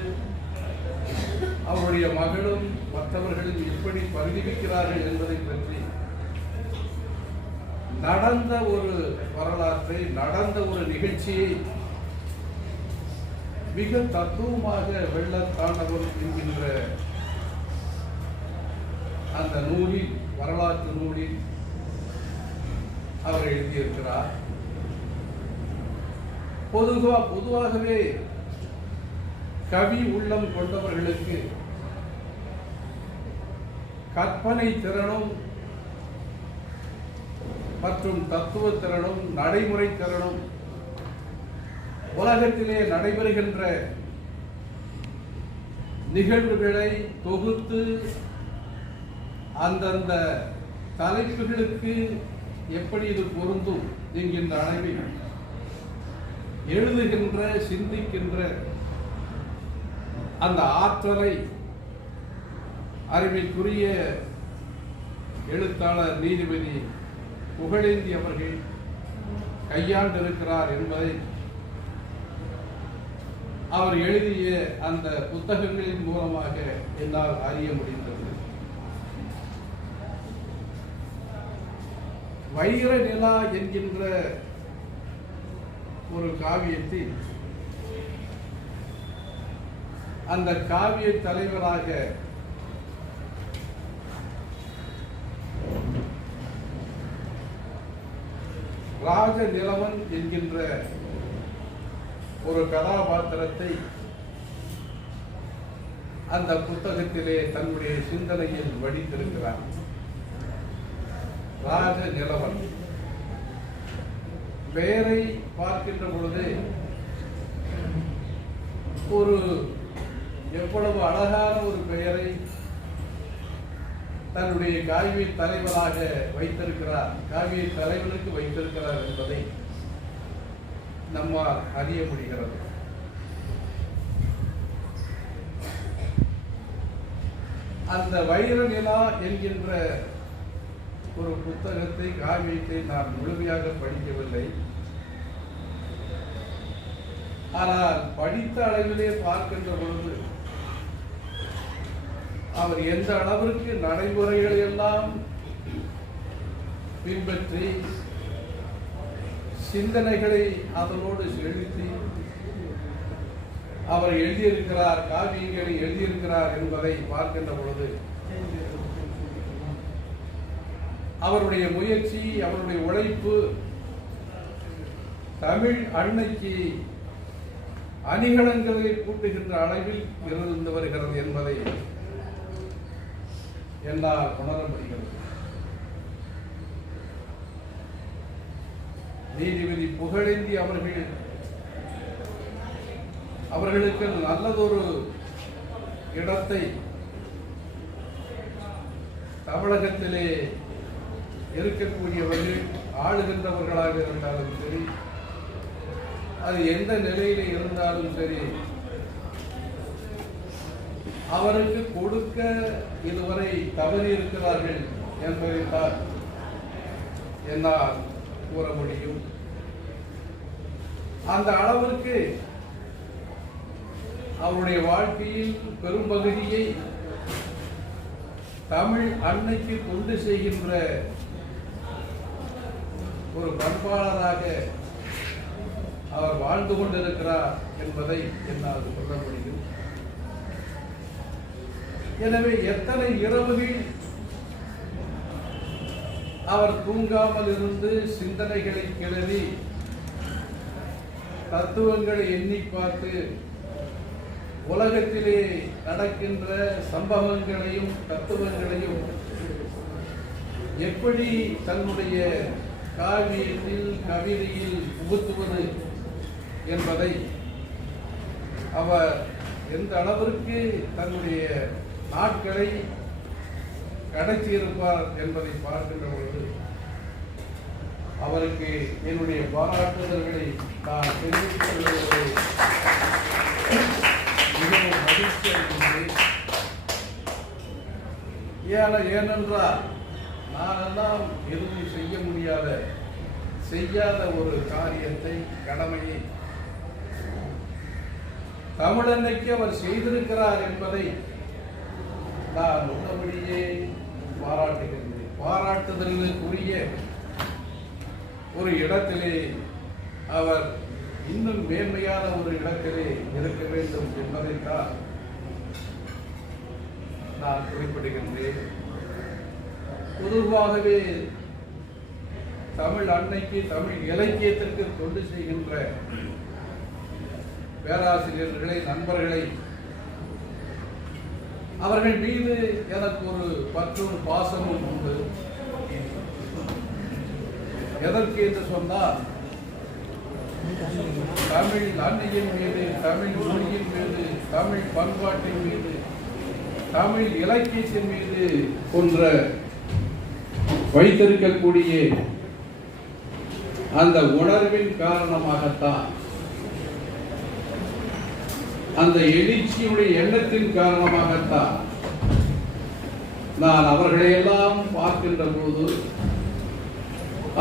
அவருடைய மகளும் மற்றவர்களும் எப்படி பரிதவிக்கிறார்கள் என்பதை பற்றி நடந்த ஒரு வரலாற்றை, நடந்த ஒரு நிகழ்ச்சியை மிக தத்துவமாக வெள்ள தாண்டவம் என்கின்ற அந்த நூலில், வரலாற்று நூலில் அவர் எழுதியிருக்கிறார். பொதுவாகவே கவி உள்ளம் கொண்டவர்களுக்கு கற்பனை திறனும் மற்றும் தத்துவ திறனும் நடைமுறை திறனும் உலகத்திலே நடைபெறுகின்ற நிகழ்வுகளை தொகுத்து அந்தந்த தலைப்புகளுக்கு எப்படி இது பொருந்தும் என்கின்ற அளவில் எழுதுகின்ற, சிந்திக்கின்ற அந்த ஆற்றலை அறிவிற்குரிய எழுத்தாளர் நீதிபதி புகழேந்தி அவர்கள் கையாண்டிருக்கிறார் என்பதை அவர் எழுதிய அந்த புத்தகங்களின் மூலமாக என்னால் அறிய முடிந்தது. வைர நிலா என்கின்ற ஒரு காவியத்தில் அந்த காவிய தலைவராக ராஜ நிலவன் என்கின்ற ஒரு கதாபாத்திரத்தை அந்த புத்தகத்திலே தன்னுடைய சிந்தனையில் வடித்திருக்கிறார். ராஜ நிலவன் பெயரை பார்க்கின்ற பொழுது ஒரு எவ்வளவு அழகான ஒரு பெயரை தன்னுடைய காவிய தலைவராக வைத்திருக்கிறார், காவிய தலைவனுக்கு வைத்திருக்கிறார் என்பதை நம்மால் அறிய முடிகிறது. அந்த வைர நிலா என்கின்ற ஒரு புத்தகத்தை, காவியத்தை நான் முழுமையாக படிக்கவில்லை. ஆனால் படித்த அளவிலே பார்க்கின்ற பொழுது அவர் எந்த அளவிற்கு நடைமுறைகளை எல்லாம் பின்பற்றி சிந்தனைகளை அதனோடு செலுத்தி அவர் எழுதியிருக்கிறார், காவியங்களை எழுதியிருக்கிறார் என்பதை பார்க்கின்ற பொழுது அவருடைய முயற்சி, அவருடைய உழைப்பு தமிழ் அன்னைக்கு அணிகலன்களை கூட்டுகின்ற அளவில் இருந்து வருகிறது என்பதை என்னால் உணர முடிகிறது. நீதிபதி புகழேந்தி அவர்களுக்கு நல்லதொரு இடத்தை தமிழகத்திலே இருக்கக்கூடியவர்கள், ஆளுகின்றவர்களாக இருந்தாலும் சரி, அது எந்த நிலையில இருந்தாலும் சரி, அவருக்கு கொடுக்க இதுவரை தவறி இருக்கிறார்கள் என்பதைத்தான் என்னால் கூற முடியும். அந்த அளவிற்கு அவருடைய வாழ்க்கையில் பெரும்பகுதியை தமிழ் அன்னைக்கு கொண்டு செய்கின்ற ஒரு பண்பாளராக அவர் வாழ்ந்து கொண்டிருக்கிறார் என்பதை என்னால் சொல்ல முடியும். எனவே எத்தனை இரவுகள் அவர் தூங்காமல் இருந்து சிந்தனைகளை கிளறி தத்துவங்களை எண்ணி பார்த்து உலகத்திலே நடக்கின்ற சம்பவங்களையும் தத்துவங்களையும் எப்படி தன்னுடைய காவியத்தில், கவிதையில் புகுத்துவது என்பதை அவர் எந்த அளவிற்கு தன்னுடைய நாட்களை கடத்தியிருப்பார் என்பதை பார்க்கின்ற பொழுது அவருக்கு என்னுடைய பாராட்டுதல்களை நான் தெரிவித்துக் கொள்வதை மிகவும் மகிழ்ச்சி அடைகின்றேன். ஏனென்றால் நானெல்லாம் எதுவும் செய்யாத ஒரு காரியத்தை, கடமையை தமிழன்னைக்கு அவர் செய்திருக்கிறார் என்பதை நான் உள்ளபடியே பாராட்டுகின்றேன். பாராட்டுதலுக்குரிய ஒரு இடத்திலே அவர் இன்னும் மேன்மையான ஒரு இடத்திலே இருக்க வேண்டும் என்பதைத்தான் நான் குறிப்பிடுகின்றேன். பொதுவாகவே தமிழ் அன்னைக்கு, தமிழ் இலக்கியத்திற்கு தொண்டு செய்கின்ற பேராசிரியர்களை, நண்பர்களை, அவர்கள் மீது எனக்கு ஒரு பற்றும் பாசமும் உண்டு. எதற்கு என்று சொன்னால், தமிழ் அன்னையின் மீது, தமிழ் மொழியின் மீது, தமிழ் பண்பாட்டின் மீது, தமிழ் இலக்கியத்தின் மீது போன்ற வைத்திருக்கக்கூடிய அந்த உணர்வின் காரணமாகத்தான், அந்த எழுச்சியுடைய எண்ணத்தின் காரணமாகத்தான் நான் அவர்களையெல்லாம் பார்க்கின்ற போது,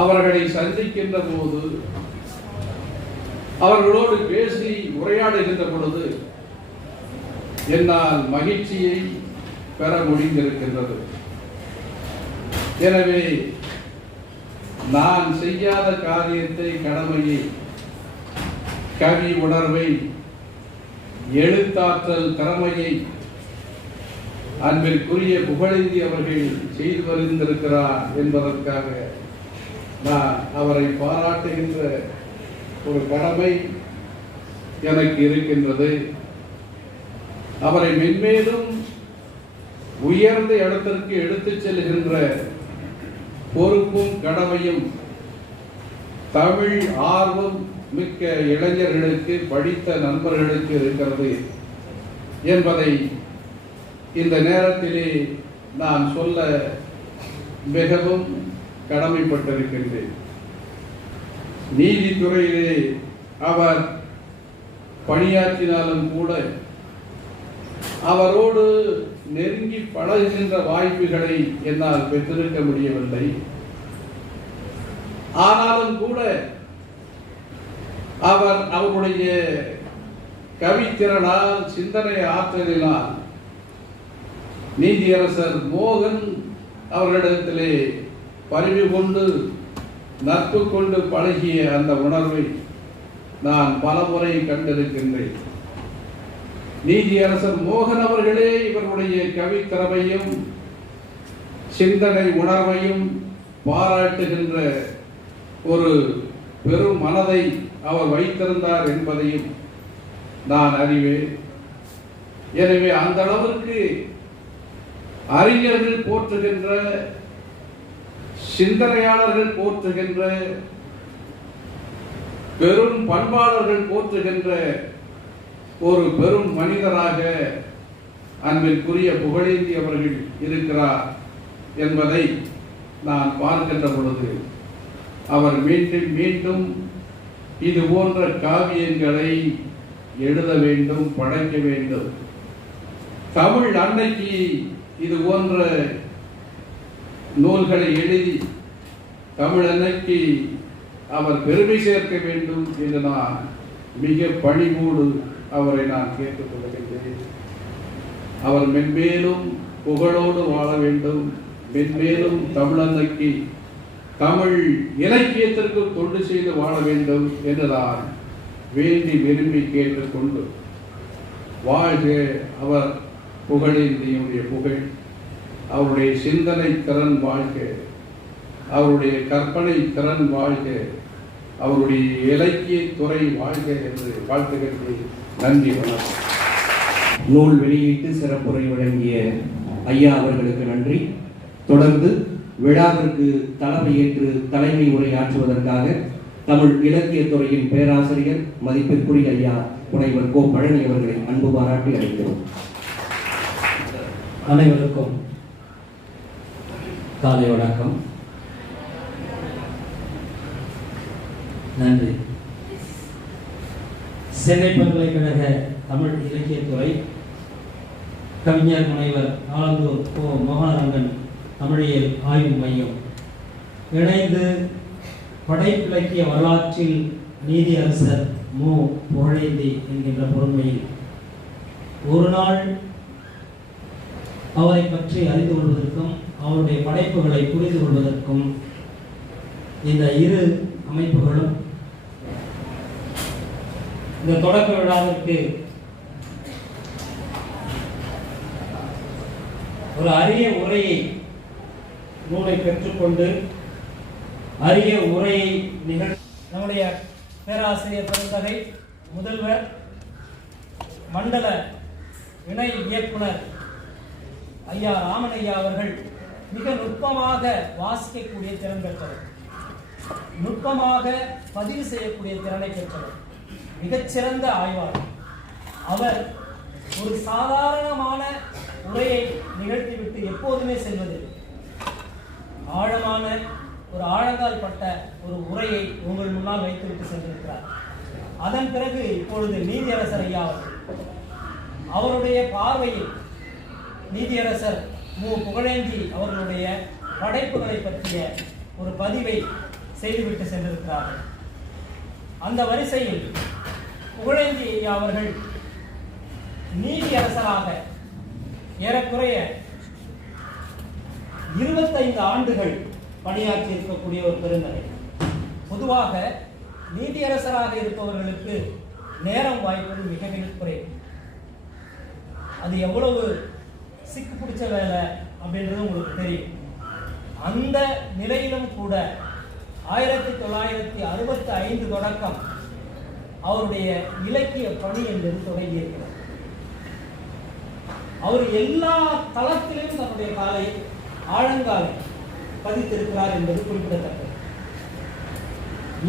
அவர்களை சந்திக்கின்ற போது, அவர்களோடு பேசி உரையாடுகின்ற பொழுது என்னால் மகிழ்ச்சியை பெற முடிந்திருக்கின்றது. எனவே நான் செய்யாத காரியத்தை, கடமையை, கவி உணர்வை, எழுத்தாற்றல் திறமையை அன்பிற்குரிய புகழேந்தி அவர்கள் செய்து வருகின்றிருக்கிறார் என்பதற்காக நான் அவரை பாராட்டுகின்ற ஒரு கடமை எனக்கு இருக்கின்றது. அவரை மென்மேலும் உயர்ந்த இடத்திற்கு எடுத்துச் செல்கின்ற பொறுப்பும் கடமையும் தமிழ் ஆர்வம் மிக்க இளைஞர்களுக்கு, படித்த நண்பர்களுக்கு இருக்கிறது என்பதை இந்த நேரத்திலே நான் சொல்ல மிகவும் கடமைப்பட்டிருக்கின்றேன். நீதித்துறையிலே அவர் பணியாற்றினாலும் கூட அவரோடு நெருங்கி பழகுகின்ற வாய்ப்புகளை என்னால் பெற்றிருக்க முடியவில்லை. ஆனாலும் கூட அவர் அவருடைய கவித்திறனால், சிந்தனை ஆற்றலினால் நீதியரசர் மோகன் அவர்களிடத்திலே பரிவு கொண்டு, நட்பு கொண்டு பழகிய அந்த உணர்வை நான் பலமுறை கண்டிருக்கின்றேன். நீதியரசர் மோகன் அவர்களே இவருடைய கவித்திறமையும் சிந்தனை உணர்வையும் பாராட்டுகின்ற ஒரு பெரும் மனதை அவர் வைத்திருந்தார் என்பதையும் நான் அறிவேன். எனவே அந்த அளவிற்கு அறிஞர்கள் போற்றுகின்ற, சிந்தனையாளர்கள் போற்றுகின்ற, பெரும் பண்பாளர்கள் போற்றுகின்ற ஒரு பெரும் மனிதராக அன்பிற்குரிய புகழேந்தி அவர்கள் இருக்கிறார் என்பதை நான் பார்க்கின்ற பொழுது அவர் மீண்டும் மீண்டும் இது போன்ற காவியங்களை எழுத வேண்டும், படைக்க வேண்டும். தமிழ் அன்னைக்கு இது போன்ற நூல்களை எழுதி தமிழ் அன்னைக்கு அவர் பெருமை சேர்க்க வேண்டும் என்று நான் மிக பணிவோடு அவரை நான் கேட்டுக்கொள்கின்றேன். அவர் மென்மேலும் புகழோடு வாழ வேண்டும், மென்மேலும் தமிழன்னைக்கு தமிழ் இலக்கியத்திற்கு தொண்டு செய்து வாழ வேண்டும் என்று நான் வேண்டி விரும்பி கேட்டுக்கொண்டு வாழ்க அவர் புகழேந்தியுடைய புகழ், அவருடைய சிந்தனை திறன் வாழ்க, அவருடைய கற்பனை திறன் வாழ்க, அவருடைய இலக்கிய துறை வாழ்க என்று வாழ்த்துகிறேன். நன்றி, வணக்கம். நூல் வெளியீட்டு சிறப்புரை வழங்கிய ஐயா அவர்களுக்கு நன்றி. தொடர்ந்து விழாவிற்கு தலைமையேற்று தலைமை உரையாற்றுவதற்காக தமிழ் இலக்கியத்துறையின் பேராசிரியர் மதிப்பிற்குரிய ஐயா முனைவர் கோ பழனி அவர்களை அன்பு பாராட்டி அழைக்கிறோம். அனைவருக்கும் காலை வணக்கம். நன்றி. சென்னை பல்கலைக்கழக தமிழ் இலக்கியத்துறை கவிஞர் முனைவர் ஆலந்தூர் கோ மோகனரங்கன் தமிழியல் ஆய்வு மையம் இணைந்து படைப்பிலக்கிய வரலாற்றில் நீதியரசர் மு புகழேந்தி என்கின்ற பொறுமையில் ஒரு நாள் அவரை பற்றி அறிந்து கொள்வதற்கும் அவருடைய படைப்புகளை புரிந்து கொள்வதற்கும் இந்த இரு அமைப்புகளும் இந்த தொடக்க விழாவிற்கு ஒரு அரிய உரையை நூலை பெற்றுக்கொண்டு அரிய உரையை நம்முடைய பேராசிரியர் பெருந்தகை முதல்வர் மண்டல இணை இயக்குனர் ஐயா ராமனையா அவர்கள் மிக நுட்பமாக வாசிக்கக்கூடிய திறன் பெற்றவர், நுட்பமாக பதிவு செய்யக்கூடிய திறனை பெற்றவர், மிகச்சிறந்த ஆய்வாளர். அவர் ஒரு சாதாரணமான உரையை நிகழ்த்திவிட்டு எப்போதுமே செல்வதில்லை. ஆழமான ஒரு ஆழங்கால் பட்ட ஒரு உரையை உங்கள் முன்னால் வைத்துவிட்டு சென்றிருக்கிறார். அதன் பிறகு இப்பொழுது நீதியரசர் ஐயா அவருடைய பார்வையில் நீதியரசர் மு புகழேந்தி அவர்களுடைய படைப்புகளை பற்றிய ஒரு பதிவை செய்துவிட்டு சென்றிருக்கிறார்கள். அந்த வரிசையில் புகழேந்தி ஐயா அவர்கள் நீதியரசராக ஏறக்குறைய 25 ஆண்டுகள் பணியாற்றி இருக்கக்கூடிய ஒரு பெருந்தகை. பொதுவாக நீதியரசராக இருப்பவர்களுக்கு நேரம் வாய்ப்பது மிக மிக குறைவு. அது எவ்வளவு சிக்கு பிடிச்ச வேலை அப்படின்றது உங்களுக்கு தெரியும். அந்த நிலையிலும் கூட 1965 தொடக்கம் அவருடைய இலக்கிய பணி என்பது தொடங்கியிருக்கிறார். அவர் எல்லா தளத்திலும் தன்னுடைய காலை ஆழங்காலை பதித்திருக்கிறார் என்பது குறிப்பிடத்தக்கது.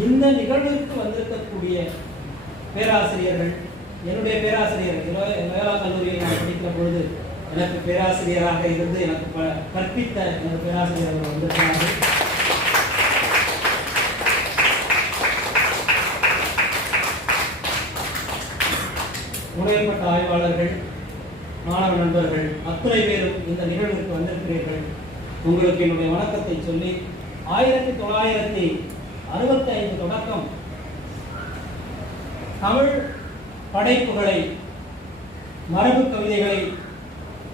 இந்த நிகழ்விற்கு வந்திருக்கக்கூடிய பேராசிரியர்கள், என்னுடைய பேராசிரியர் லயோலா கல்லூரியில் நான் படிக்கிற பொழுது எனக்கு பேராசிரியராக இருந்து எனக்கு கற்பித்த எனது பேராசிரியர்கள் வந்திருக்கிறார்கள். முனையப்பட்ட ஆய்வாளர்கள், மாணவ நண்பர்கள் அத்தனை பேரும் இந்த நிகழ்விற்கு வந்திருக்கிறீர்கள். உங்களுக்கு என்னுடைய வணக்கத்தை சொல்லி 1965 தொடக்கம் தமிழ் படைப்புகளை, மரபு கவிதைகளை,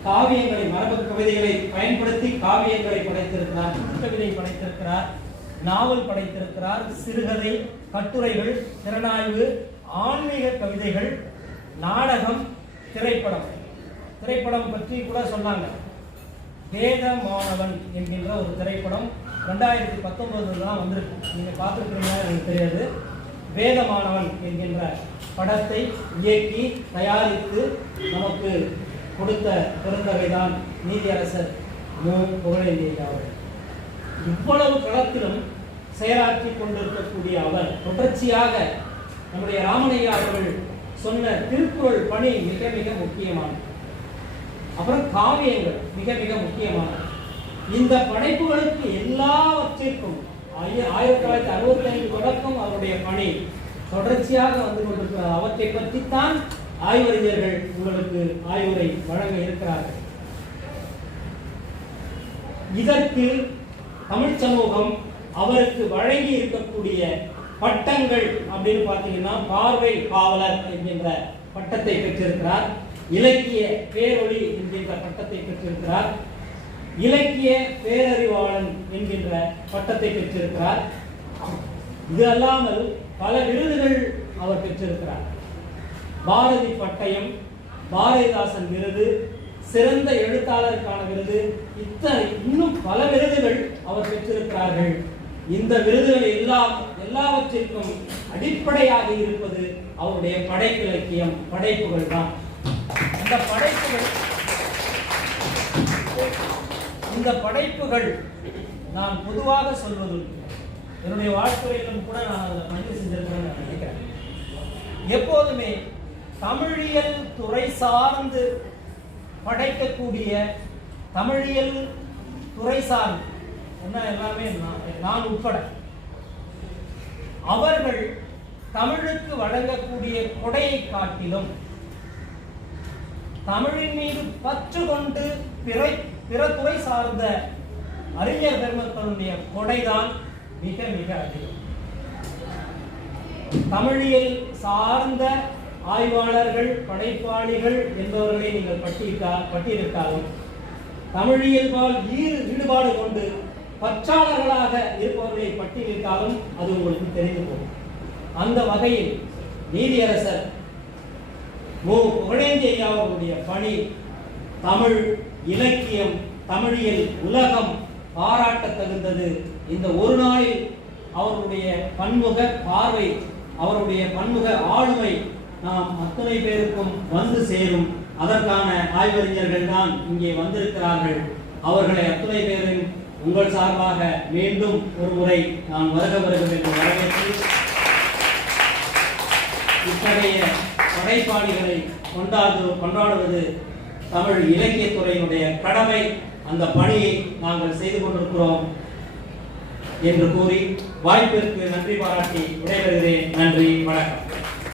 காவியங்களை, மரபு கவிதைகளை பயன்படுத்தி காவியங்களை படைத்திருக்கிறார், கவிதை படைத்திருக்கிறார், நாவல் படைத்திருக்கிறார், சிறுகதை, கட்டுரைகள், திறனாய்வு, ஆன்மீக கவிதைகள், நாடகம், திரைப்படம் பற்றி கூட சொன்னாங்க. வேத மாணவன் என்கின்ற ஒரு திரைப்படம் 2019 தான் வந்திருக்கு. நீங்கள் பார்த்துருக்கீங்களா எனக்கு தெரியாது. வேத மாணவன் என்கின்ற படத்தை இயக்கி தயாரித்து நமக்கு கொடுத்த பெருந்தகை தான் நீதியரசர் மு. புகழேந்தி அவர்கள். இவ்வளவு களத்திலும் செயலாற்றி கொண்டிருக்கக்கூடிய அவர் தொடர்ச்சியாக நம்முடைய ராமனையா அவர்கள் சொன்ன திருக்குறள் பணி மிக மிக முக்கியமானது. அப்புறம் காவியங்கள் மிக மிக முக்கியமானது. இந்த படைப்புகளுக்கு எல்லாவற்றிற்கும் 1965 தொடக்கம் அவருடைய பணி தொடர்ச்சியாக வந்து கொண்டிருக்கிறார். அவற்றை பற்றித்தான் ஆய்வறிஞர்கள் உங்களுக்கு ஆய்வுரை வழங்க இருக்கிறார்கள். இதற்கு தமிழ் சமூகம் அவருக்கு வழங்கி இருக்கக்கூடிய பட்டங்கள் அப்படின்னு பார்த்தீங்கன்னா, பார்வை காவலர் என்கின்ற பட்டத்தை பெற்றிருக்கிறார், இலக்கிய பேரொளி என்கின்ற பட்டத்தை பெற்றிருக்கிறார், இலக்கிய பேரறிவாளன் என்கின்ற பட்டத்தை பெற்றிருக்கிறார். இது அல்லாமல் பல விருதுகள் அவர் பெற்றிருக்கிறார். பாரதி பட்டயம், பாரதிதாசன் விருது, சிறந்த எழுத்தாளருக்கான விருது, இன்னும் பல விருதுகள் அவர் பெற்றிருக்கிறார்கள். இந்த விருதுகள் எல்லாவற்றிற்கும் அடிப்படையாக இருப்பது அவருடைய படைப்பிலக்கியம், படைப்புகள் தான். இந்த படைப்புகள் நான் பொதுவாக சொல்வது, என்னுடைய வாழ்க்கையிலும் கூட நான் அதை பதிவு செஞ்சிருக்கிறேன்னு நினைக்கிறேன். எப்போதுமே தமிழியல் துறை சார்ந்து படைக்கக்கூடிய, தமிழியல் துறை சார்ந்து எல்லாமே நான் உட்பட அவர்கள் தமிழுக்கு வழங்கக்கூடிய கொடையை காட்டிலும் தமிழின் மீது பற்று கொண்டு பிற துறை சார்ந்த அறிஞர் பெருமக்களுடைய கொடைதான் மிக மிக அதிகம். தமிழியல் சார்ந்த ஆய்வாளர்கள், படைப்பாளிகள் என்பவர்களை நீங்கள் பட்டியலிட்டாலும் தமிழியல்பால் ஈடுபாடு கொண்டு பற்றாளர்களாக இருப்பவர்களை பட்டியலிட்டாலும் அது உங்களுக்கு தெரிந்து போகும். அந்த வகையில் நீதியரசர் மு. புகழேந்தி ஐயா அவருடைய பணி தமிழ் இலக்கியம், தமிழியல் உலகம் பாராட்ட தகுந்தது. இந்த ஒரு நாளில் அவருடைய பன்முக பார்வை, அவருடைய பன்முக ஆளுமை நாம் அத்தனை பேருக்கும் வந்து சேரும். அதற்கான ஆய்வறிஞர்கள் தான் இங்கே வந்திருக்கிறார்கள். அவர்களை அத்தனை பேரும் உங்கள் சார்பாக மீண்டும் ஒரு முறை நான் வருக என்று வரவேற்று, இத்தகைய படைப்பாளிகளை கொண்டாடுவது தமிழ் இலக்கியத்துறையினுடைய கடமை. அந்த பணியை நாங்கள் செய்து கொண்டிருக்கிறோம் என்று கூறி வாய்ப்பிற்கு நன்றி பாராட்டி விடைபெறுகிறேன். நன்றி, வணக்கம்.